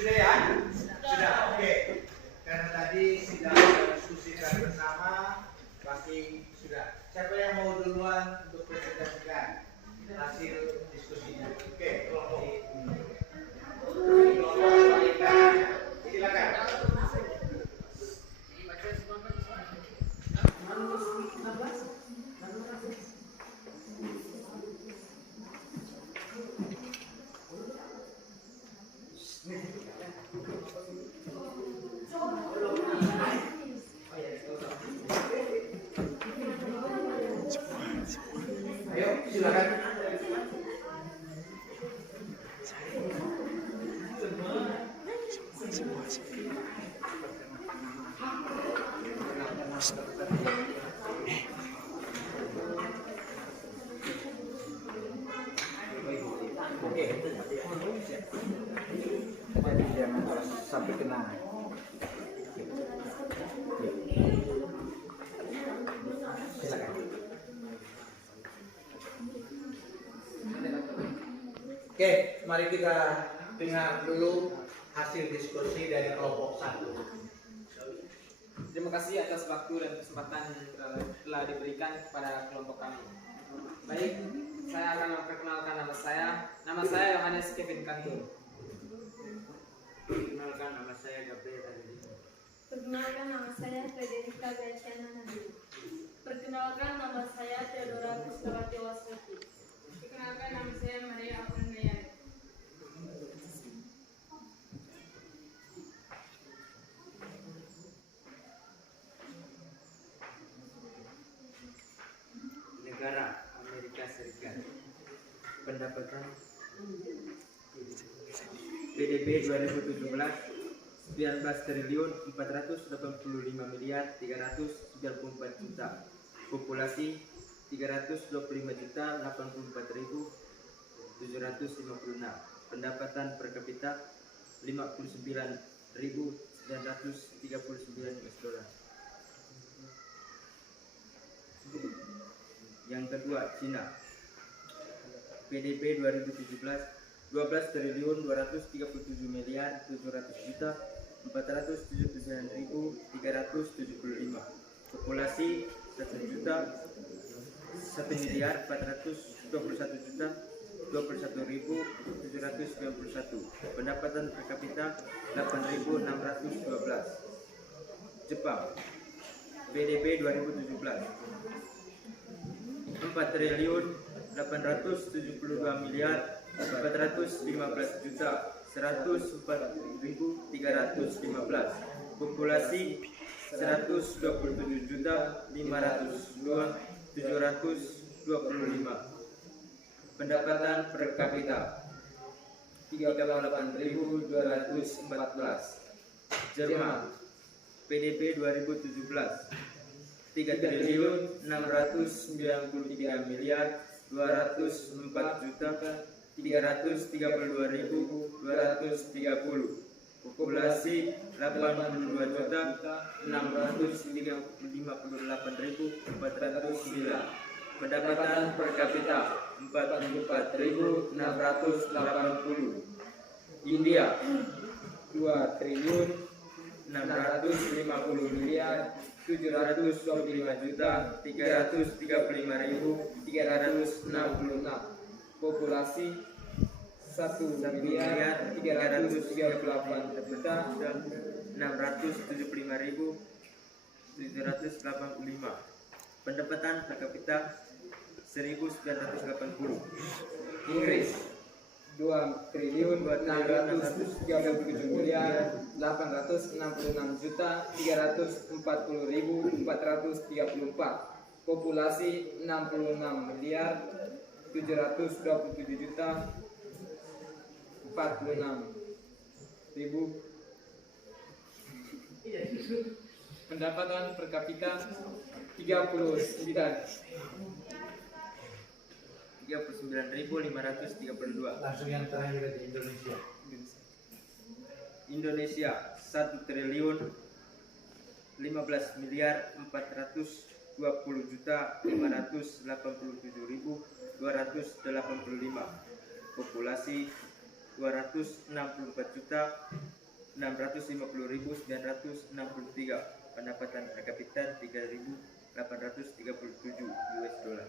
Sudah ya? Sudah, oke. Karena tadi sudah diskusikan bersama, pasti sudah. Siapa yang mau duluan untuk presentasikan hasil diskusinya? Oke, kelompok. Silakan. Ayo, silakan. Oke, jadi jangan sampai kena. Silakan. Oke, mari kita dengar dulu hasil diskusi dari kelompok 1. Terima kasih atas waktu dan kesempatan yang telah diberikan kepada kelompok kami. Baik, saya akan memperkenalkan nama saya. Nama saya Yohanes Kevin Kantur. Perkenalkan, nama saya Gabriel Adilino. Perkenalkan, nama saya Frederika Gaciana Nabil. Perkenalkan, nama saya Theodora Puspawati Waswati. Perkenalkan, nama saya Maria Apandayani. Negara Amerika Serikat. Pendapatan PDB 2017 19 triliun 485 miliar 394 juta. Populasi 325 juta 84 ribu 756. Pendapatan per kapita 59.939 US dollar. Yang kedua, Cina. PDB 2017 12 triliun 237 miliar 700 juta 479 ribu 375. Populasi 1 juta 1 miliar 421 juta 21 ribu 791. Pendapatan per kapita 8.612. Jepang. PDB 2017 4 triliun 872 miliar 415 juta 104.315. Populasi 127 juta 502 725. Pendapatan per kapita 38.214. Jerman. PDB 2017 3 triliun 693 miliar 204 juta 332.230. Populasi 82 juta 658.409. Pendapatan per kapita 44.680. India 2 triliun 650 miliar 725 juta 335.366. Populasi 1 miliar 338 juta 675.785. Pendapatan per kapita 1.980. Inggris 2 triliun 637 miliar 866 juta 340.434. Populasi 66 miliar 727 juta 46.000. Pendapatan per kapita 39.532. Langsung yang terakhir di Indonesia. Indonesia 1 triliun 15 miliar 420 juta 587.285. Populasi 264 juta 650.963. Pendapatan per kapita 3.837 US dollar.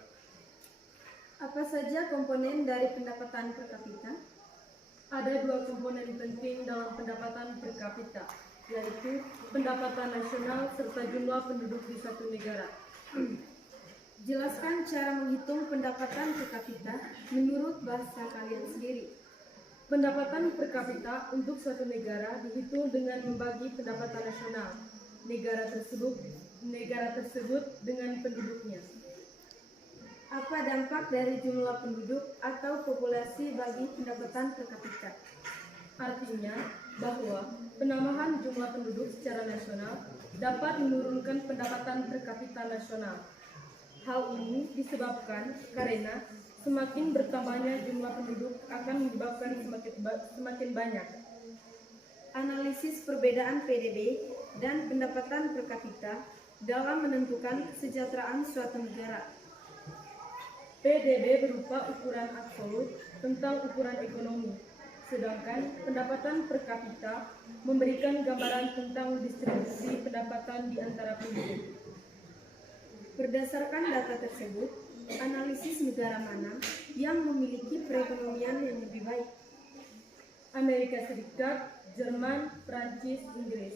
Apa saja komponen dari pendapatan per kapita? Ada dua komponen penting dalam pendapatan per kapita, yaitu pendapatan nasional serta jumlah penduduk di suatu negara. Jelaskan cara menghitung pendapatan per kapita menurut bahasa kalian sendiri. Pendapatan per kapita untuk suatu negara dihitung dengan membagi pendapatan nasional negara tersebut dengan penduduknya. Apa dampak dari jumlah penduduk atau populasi bagi pendapatan per kapita? Artinya bahwa penambahan jumlah penduduk secara nasional dapat menurunkan pendapatan per kapita nasional. Hal ini disebabkan karena semakin bertambahnya jumlah penduduk akan menyebabkan semakin banyak. Analisis perbedaan PDB dan pendapatan per kapita dalam menentukan kesejahteraan suatu negara. PDB berupa ukuran absolut tentang ukuran ekonomi, sedangkan pendapatan per kapita memberikan gambaran tentang distribusi pendapatan di antara penduduk. Berdasarkan data tersebut, Analisis negara mana yang memiliki perekonomian yang lebih baik? Amerika Serikat, Jerman, Prancis, Inggris.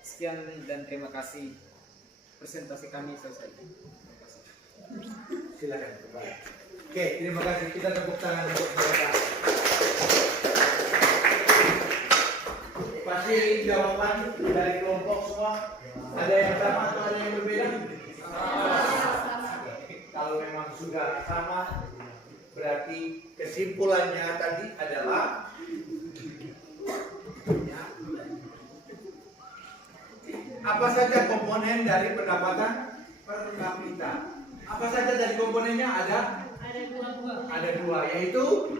Sekian dan terima kasih. Presentasi kami selesai. Terima kasih. Silakan kembali. Oke, terima kasih. Kita tepuk tangan untuk mereka. Pasti jawaban dari kelompok semua ada yang sama atau ada yang berbeda? Kalau memang sudah sama, berarti kesimpulannya tadi adalah apa saja komponen dari pendapatan per kapita? Apa saja dari komponennya ada? Ada dua, yaitu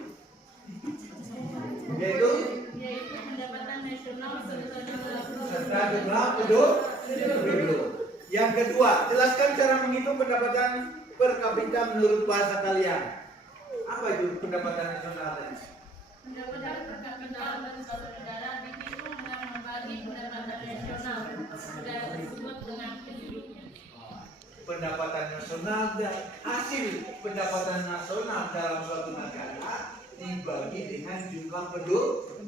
pendapatan nasional serta jumlah penduduk. Yang kedua, jelaskan cara menghitung pendapatan per kapita menurut bahasa kalian. Apa itu pendapatan nasional tadi? pendapatan per kapita bagi suatu negara dihitung dengan membagi pendapatan nasional negara tersebut dengan penduduknya. Pendapatan nasional dan hasil pendapatan nasional dalam suatu negara dibagi dengan jumlah penduduk.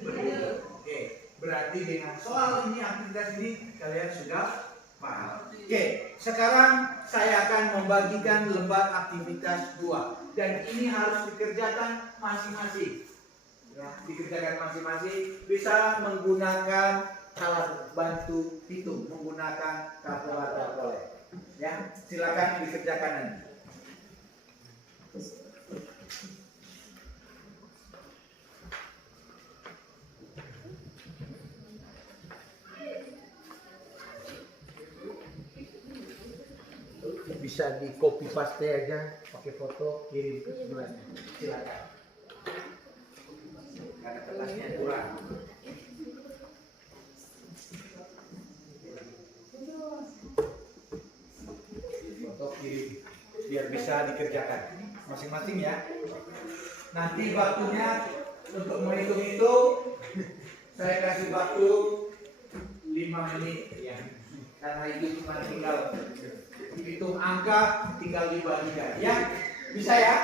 Oke, berarti dengan soal ini, aktivitas ini kalian sudah paham. Oke, sekarang saya akan membagikan lembar aktivitas 2 dan ini harus dikerjakan masing-masing. Ya, dikerjakan masing-masing, bisa menggunakan alat bantu hitung, menggunakan kalkulator boleh. Ya, silakan dikerjakan nanti. Bisa di copy paste aja, pakai foto, kirim ke sebelahnya. Silakan. Karena kertasnya kurang. Foto kirim biar bisa dikerjakan masing-masing ya. Nanti waktunya untuk menghitung itu saya kasih waktu 5 menit ya. Karena itu cuma tinggal hitung angka, tinggal dibagikan ya. Bisa ya?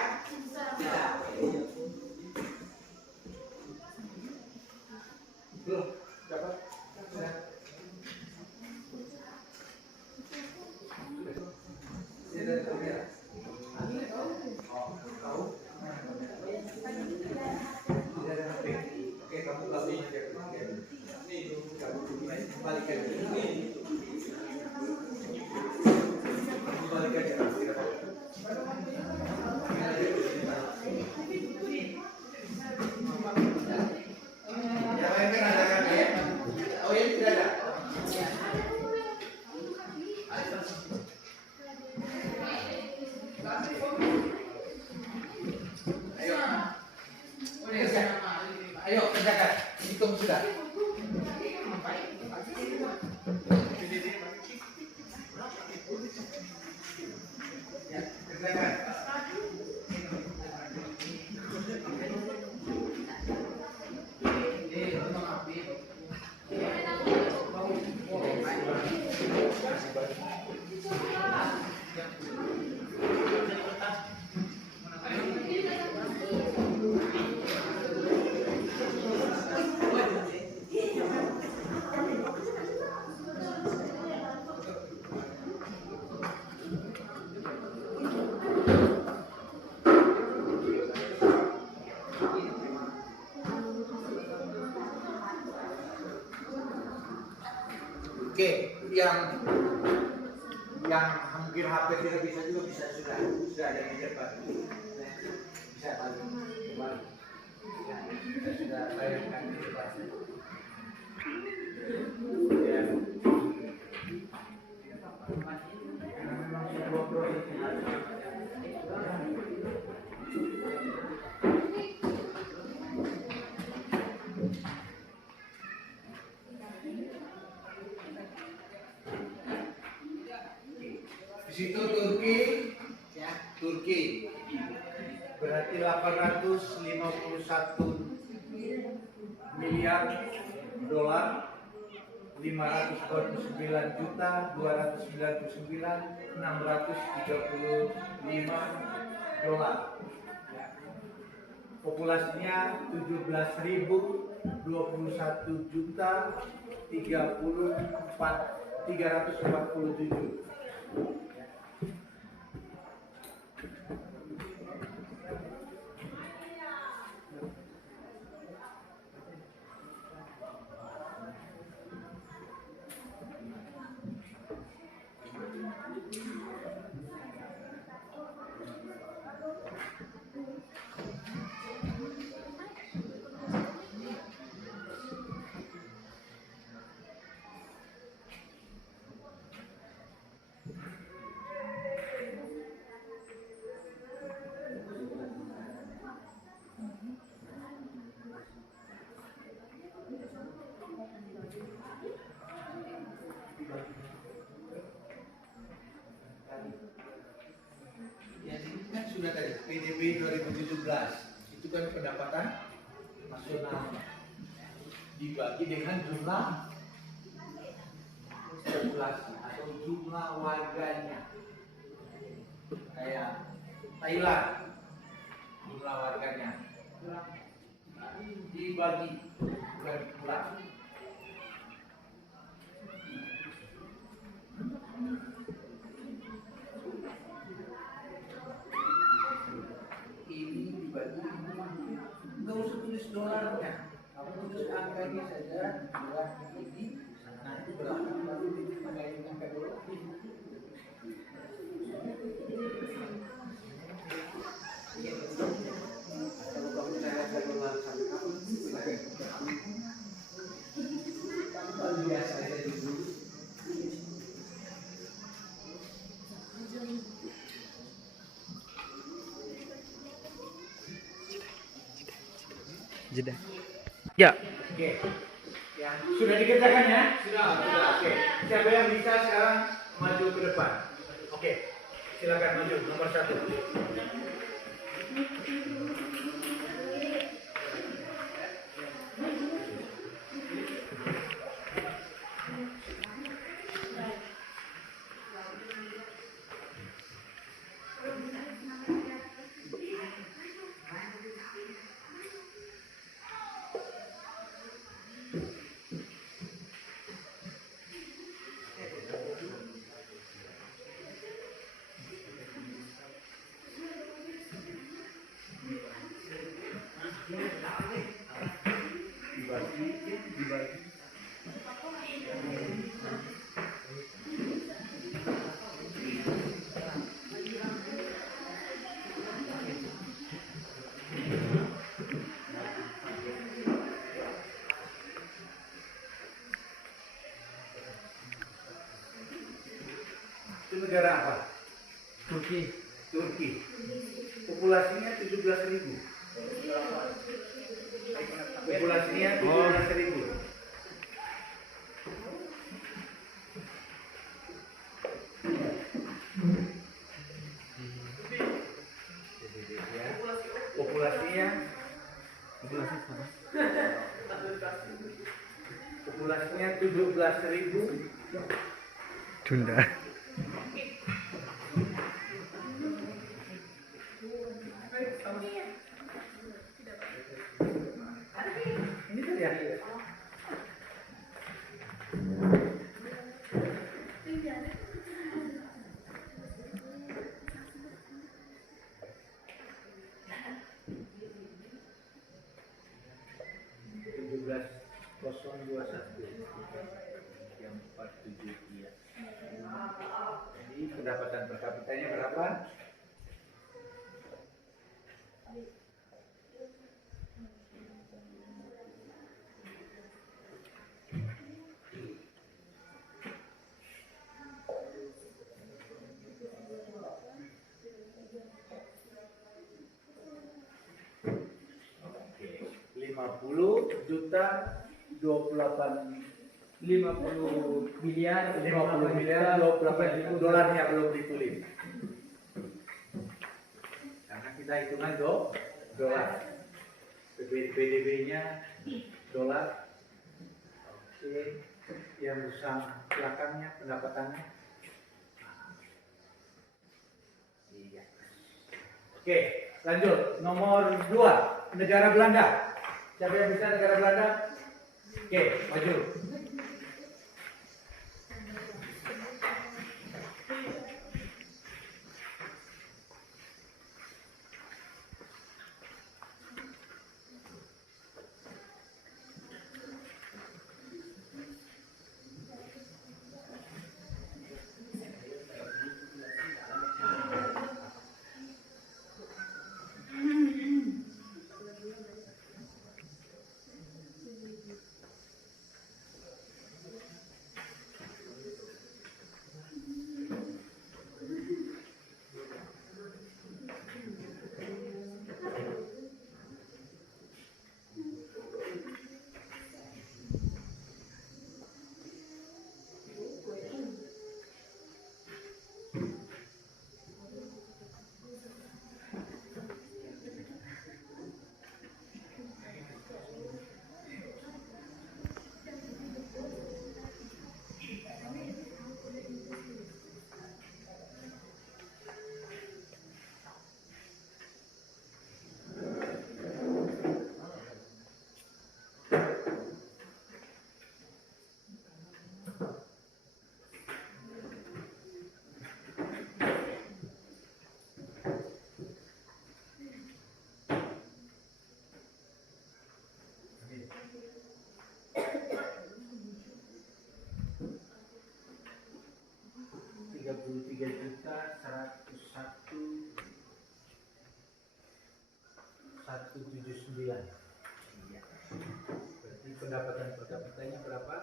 Bisa. Belum dapat? Bisa. Ini dari kamera. Oh, tahu? Tidak ada HP. Oke, kamu kasih aja. Ini kamu kembalikan. Kembalikan aja. Yang lain kan ada kan ya? Oh ini tidak ada. Ayo kerjakan, hitung sudah. Ya, kerjakan. Oke, yang mungkin HP tidak bisa juga bisa sudah ada di depan. Bisa balik. Sudah bayangkan di depan. Ya. Karena memang sebuah proses yang harus di situ Turki, ya Turki berarti 851 miliar dolar, 529.299 dolar. Populasinya 17.021.347. Yang ini kan sudah tadi PDB 2017 itu kan pendapatan nasional dibagi dengan jumlah populasi atau jumlah warganya. Kayak Thailand jumlah warganya dibagi bukan kurang. Ini dibagi, nggak usah tulis dolarnya, kamu tulis angkanya saja, jumlah ini, nanti berapa baru dikalikan angka dolar. Kalau kamu saya dolar sampai kapan? Biasa aja dulu. Jeda. Ya. Oke. Ya. Sudah dikerjakan ya? Sudah. Oke. Siapa yang bisa sekarang maju ke depan? Oke. Silakan maju nomor 1. Itu negara apa? Turki. Turki. Populasinya 17.000. Populasinya 17.000. Populasinya 17.000. Tunda. Ini tuh ya. Yang 47 ya. Jadi pendapatan per kapitanya berapa? Oke, 50 juta 50 miliar 50 miliar 28 dolarnya belum ditulis karena kita hitungan dolar. PDB-nya dolar. Oke, yang usang belakangnya pendapatannya Oke, lanjut. Nomor 2, negara Belanda. Siapa yang bisa negara Belanda? Oke, maju. Rp33.101.179. Berarti pendapatan per kapitanya berapa?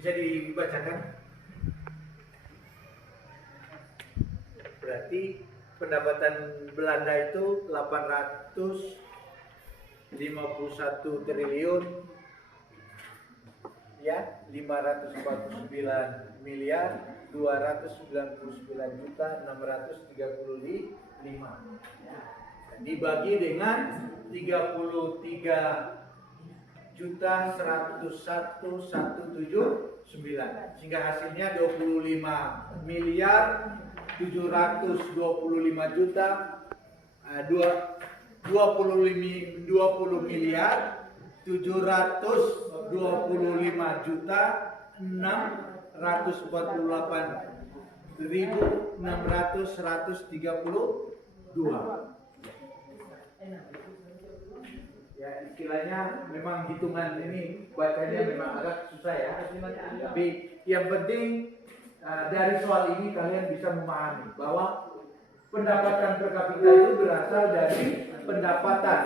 Bisa dibacakan? Berarti pendapatan Belanda itu 851 triliun ya, 549 miliar 299 juta 635 dibagi dengan 33 juta 101.179 sehingga hasilnya 25 miliar 725 juta 20 miliar 725 juta 648.600.132. Ya, istilahnya memang hitungan ini bacanya memang agak susah ya. Tapi yang penting dari soal ini kalian bisa memahami bahwa pendapatan per kapita itu berasal dari pendapatan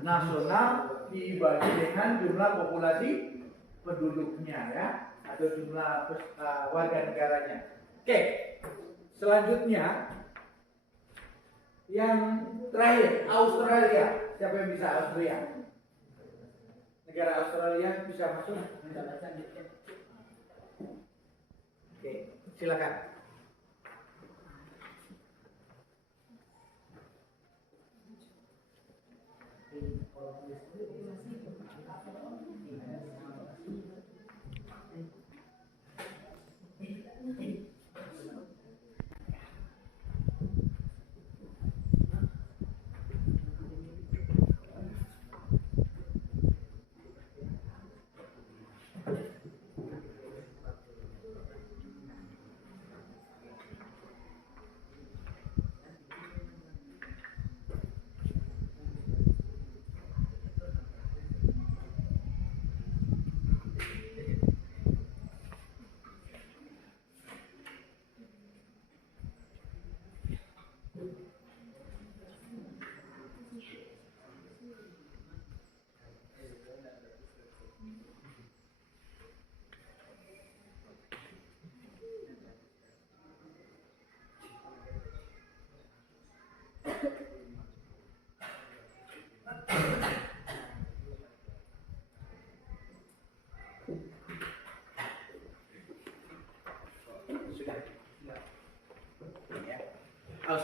nasional dibagi dengan jumlah populasi penduduknya ya, atau jumlah warga negaranya. Oke, selanjutnya yang terakhir Australia. Siapa yang bisa Australia? Negara Australia bisa masuk? Oke, silakan.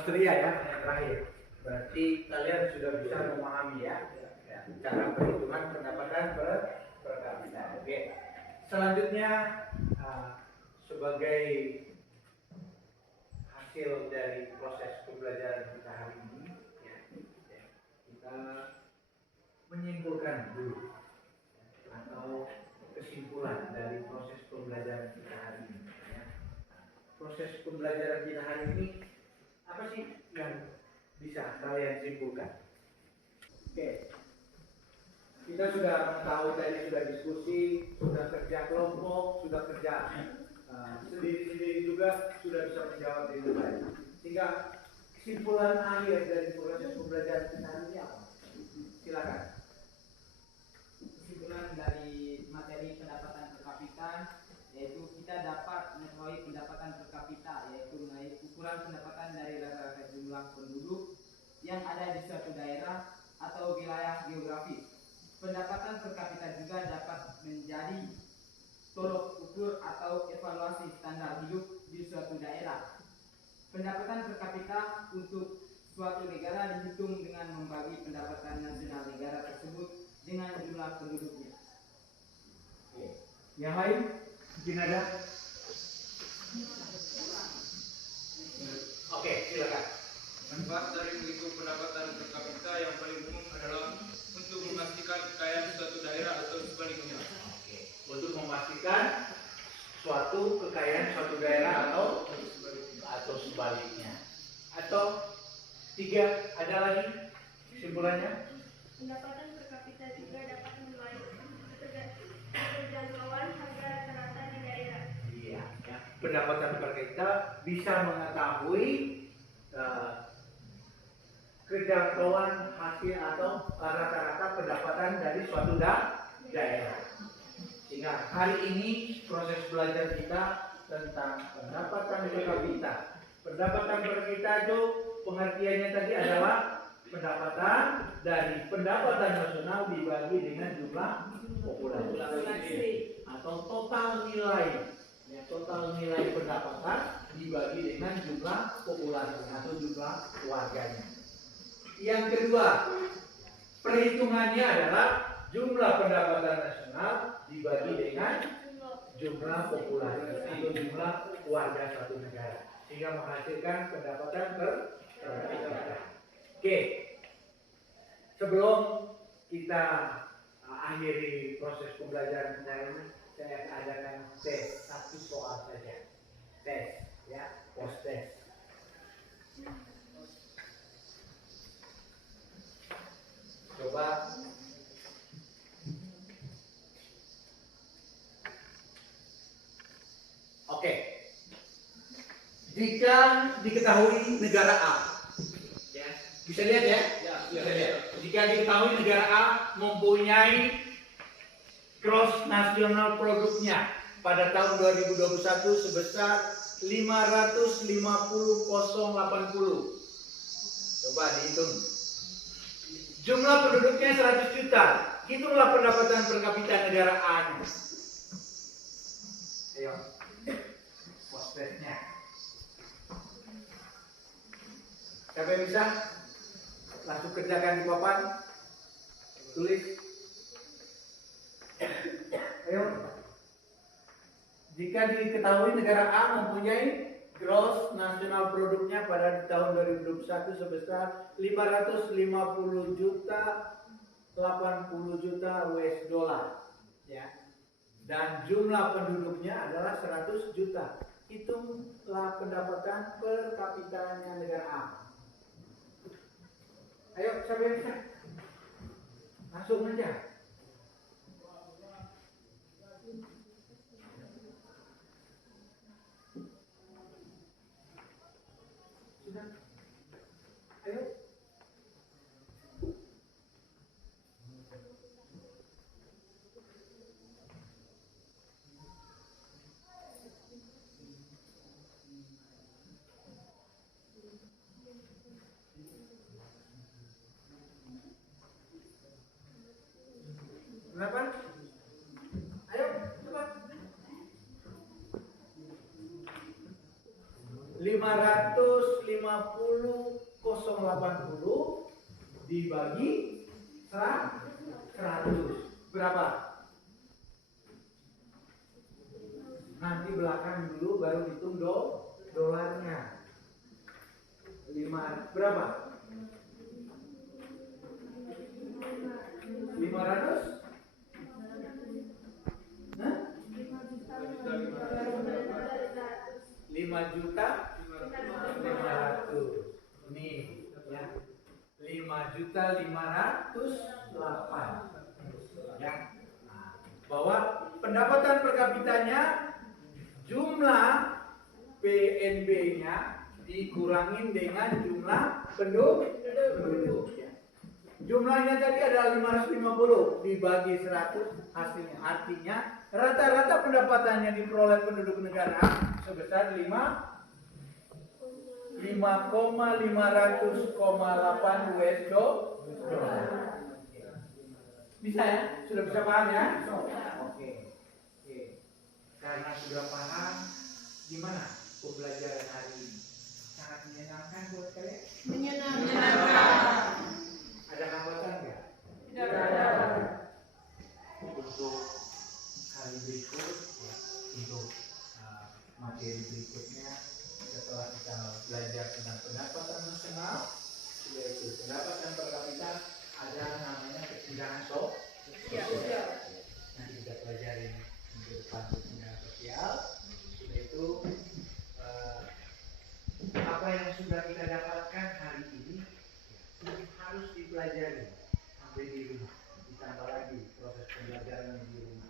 Austria ya, yang terakhir. Berarti kalian sudah bisa memahami ya, cara perhitungan pendapatan per kapita. Oke. Selanjutnya sebagai hasil dari proses pembelajaran kita hari ini, ya, kita menyimpulkan dulu atau kesimpulan dari proses pembelajaran kita hari ini. Ya. Proses pembelajaran kita hari ini apa sih yang bisa kalian simpulkan? Oke. Kita sudah mengetahui tadi, sudah diskusi, sudah kerja kelompok, sudah kerja sendiri-sendiri juga, sudah bisa menjawab dengan baik. Sehingga kesimpulan akhir dari proses pembelajaran kita hari ini apa? Silakan. Kesimpulan dari materi pendapatan per kapita yaitu kita dapat mengetahui pendapatan per kapita yaitu ukuran pendapatan dari rata-rata jumlah penduduk yang ada di suatu daerah atau wilayah geografis. Pendapatan per kapita juga dapat menjadi tolok ukur atau evaluasi standar hidup di suatu daerah. Pendapatan per kapita untuk suatu negara dihitung dengan membagi pendapatan nasional negara tersebut dengan jumlah penduduknya. Yang lain mungkin ada? Oke, silakan. Manfaat dari menghitung pendapatan per kapita yang paling umum adalah untuk memastikan kekayaan suatu daerah atau sebaliknya. Oke. Untuk memastikan suatu kekayaan suatu daerah atau sebaliknya. Atau tiga, ada lagi kesimpulannya? Pendapatan per kapita juga dapat menilai keterjangkauan harga rata-rata di daerah. Iya, ya. Pendapatan per kapita bisa mengetahui kejangkauan hasil atau rata-rata pendapatan dari suatu daerah. Sehingga hari ini proses belajar kita tentang pendapatan per kapita. Pendapatan per kapita itu pengertiannya tadi adalah pendapatan dari pendapatan nasional dibagi dengan jumlah populasi atau total nilai. Ya, total nilai pendapatan dibagi dengan jumlah populasi atau jumlah warganya. Yang kedua, perhitungannya adalah jumlah pendapatan nasional dibagi dengan jumlah populasi atau jumlah warga suatu negara, sehingga menghasilkan pendapatan per kapita. Oke, sebelum kita akhiri proses pembelajaran kita ini, saya akan adakan tes satu soal saja, tes ya, post tes. Coba oke. Jika diketahui negara A, ya, bisa lihat ya? Bisa lihat. Jika diketahui negara A mempunyai gross national produknya pada tahun 2021 sebesar 550,080. Coba dihitung. Jumlah penduduknya 100 juta. Hitunglah pendapatan per kapita negara A-nya. Ayo. Postnya. Siapa yang bisa? Langsung kerjakan di papan. Tulis. Ayo. Jika diketahui negara A mempunyai gross nasional produknya pada tahun 2021 sebesar 550 juta 80 juta US dollar, ya. Dan jumlah penduduknya adalah 100 juta. Hitunglah pendapatan per kapitanya negara A. Ayo, siapa yang bisa? Langsung aja. Sudah. Ayo. Berapa? Ayo, coba. 550,080 dibagi 100. Berapa? Nanti belakang dulu baru hitung dolarnya. 5 berapa? 500? Hah? 5 juta 500. Nih ya. 5.508 ya. Nah, bahwa pendapatan per kapitanya jumlah PNB-nya dikurangin dengan jumlah penduduk ya. Jumlahnya tadi adalah 550 dibagi 100 hasilnya. Artinya rata-rata pendapatannya diperoleh penduduk negara sebesar 5,500,8 US dollar. Bisa ya? Sudah bisa paham ya? Oke. Karena sudah paham, gimana pembelajaran hari ini? Sangat menyenangkan buat kalian? Menyenangkan. Ada hambatan nggak? Tidak ada. Untuk kali berikut, ya, untuk materi berikutnya, setelah kita belajar tentang pendapatan nasional, yaitu pendapatan per kapita, ada namanya kesenjangan sosial. Nanti kita pelajari untuk kesenjangan sosial, yaitu apa yang sudah kita dapatkan hari ini harus dipelajari sampai di rumah. Ditambah lagi proses pembelajaran di rumah.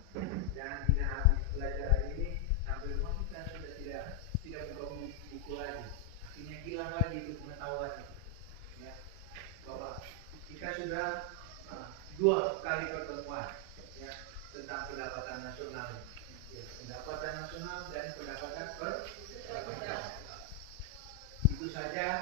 Jangan tidak habis belajar hari ini sampai rumah kita sudah tidak buka buku lagi. Akhirnya hilang lagi itu pengetahuan. Ya, bahwa kita sudah 2 kali pertemuan ya tentang pendapatan nasional. Ya, pendapatan nasional dan pendapatan per kapita. Itu saja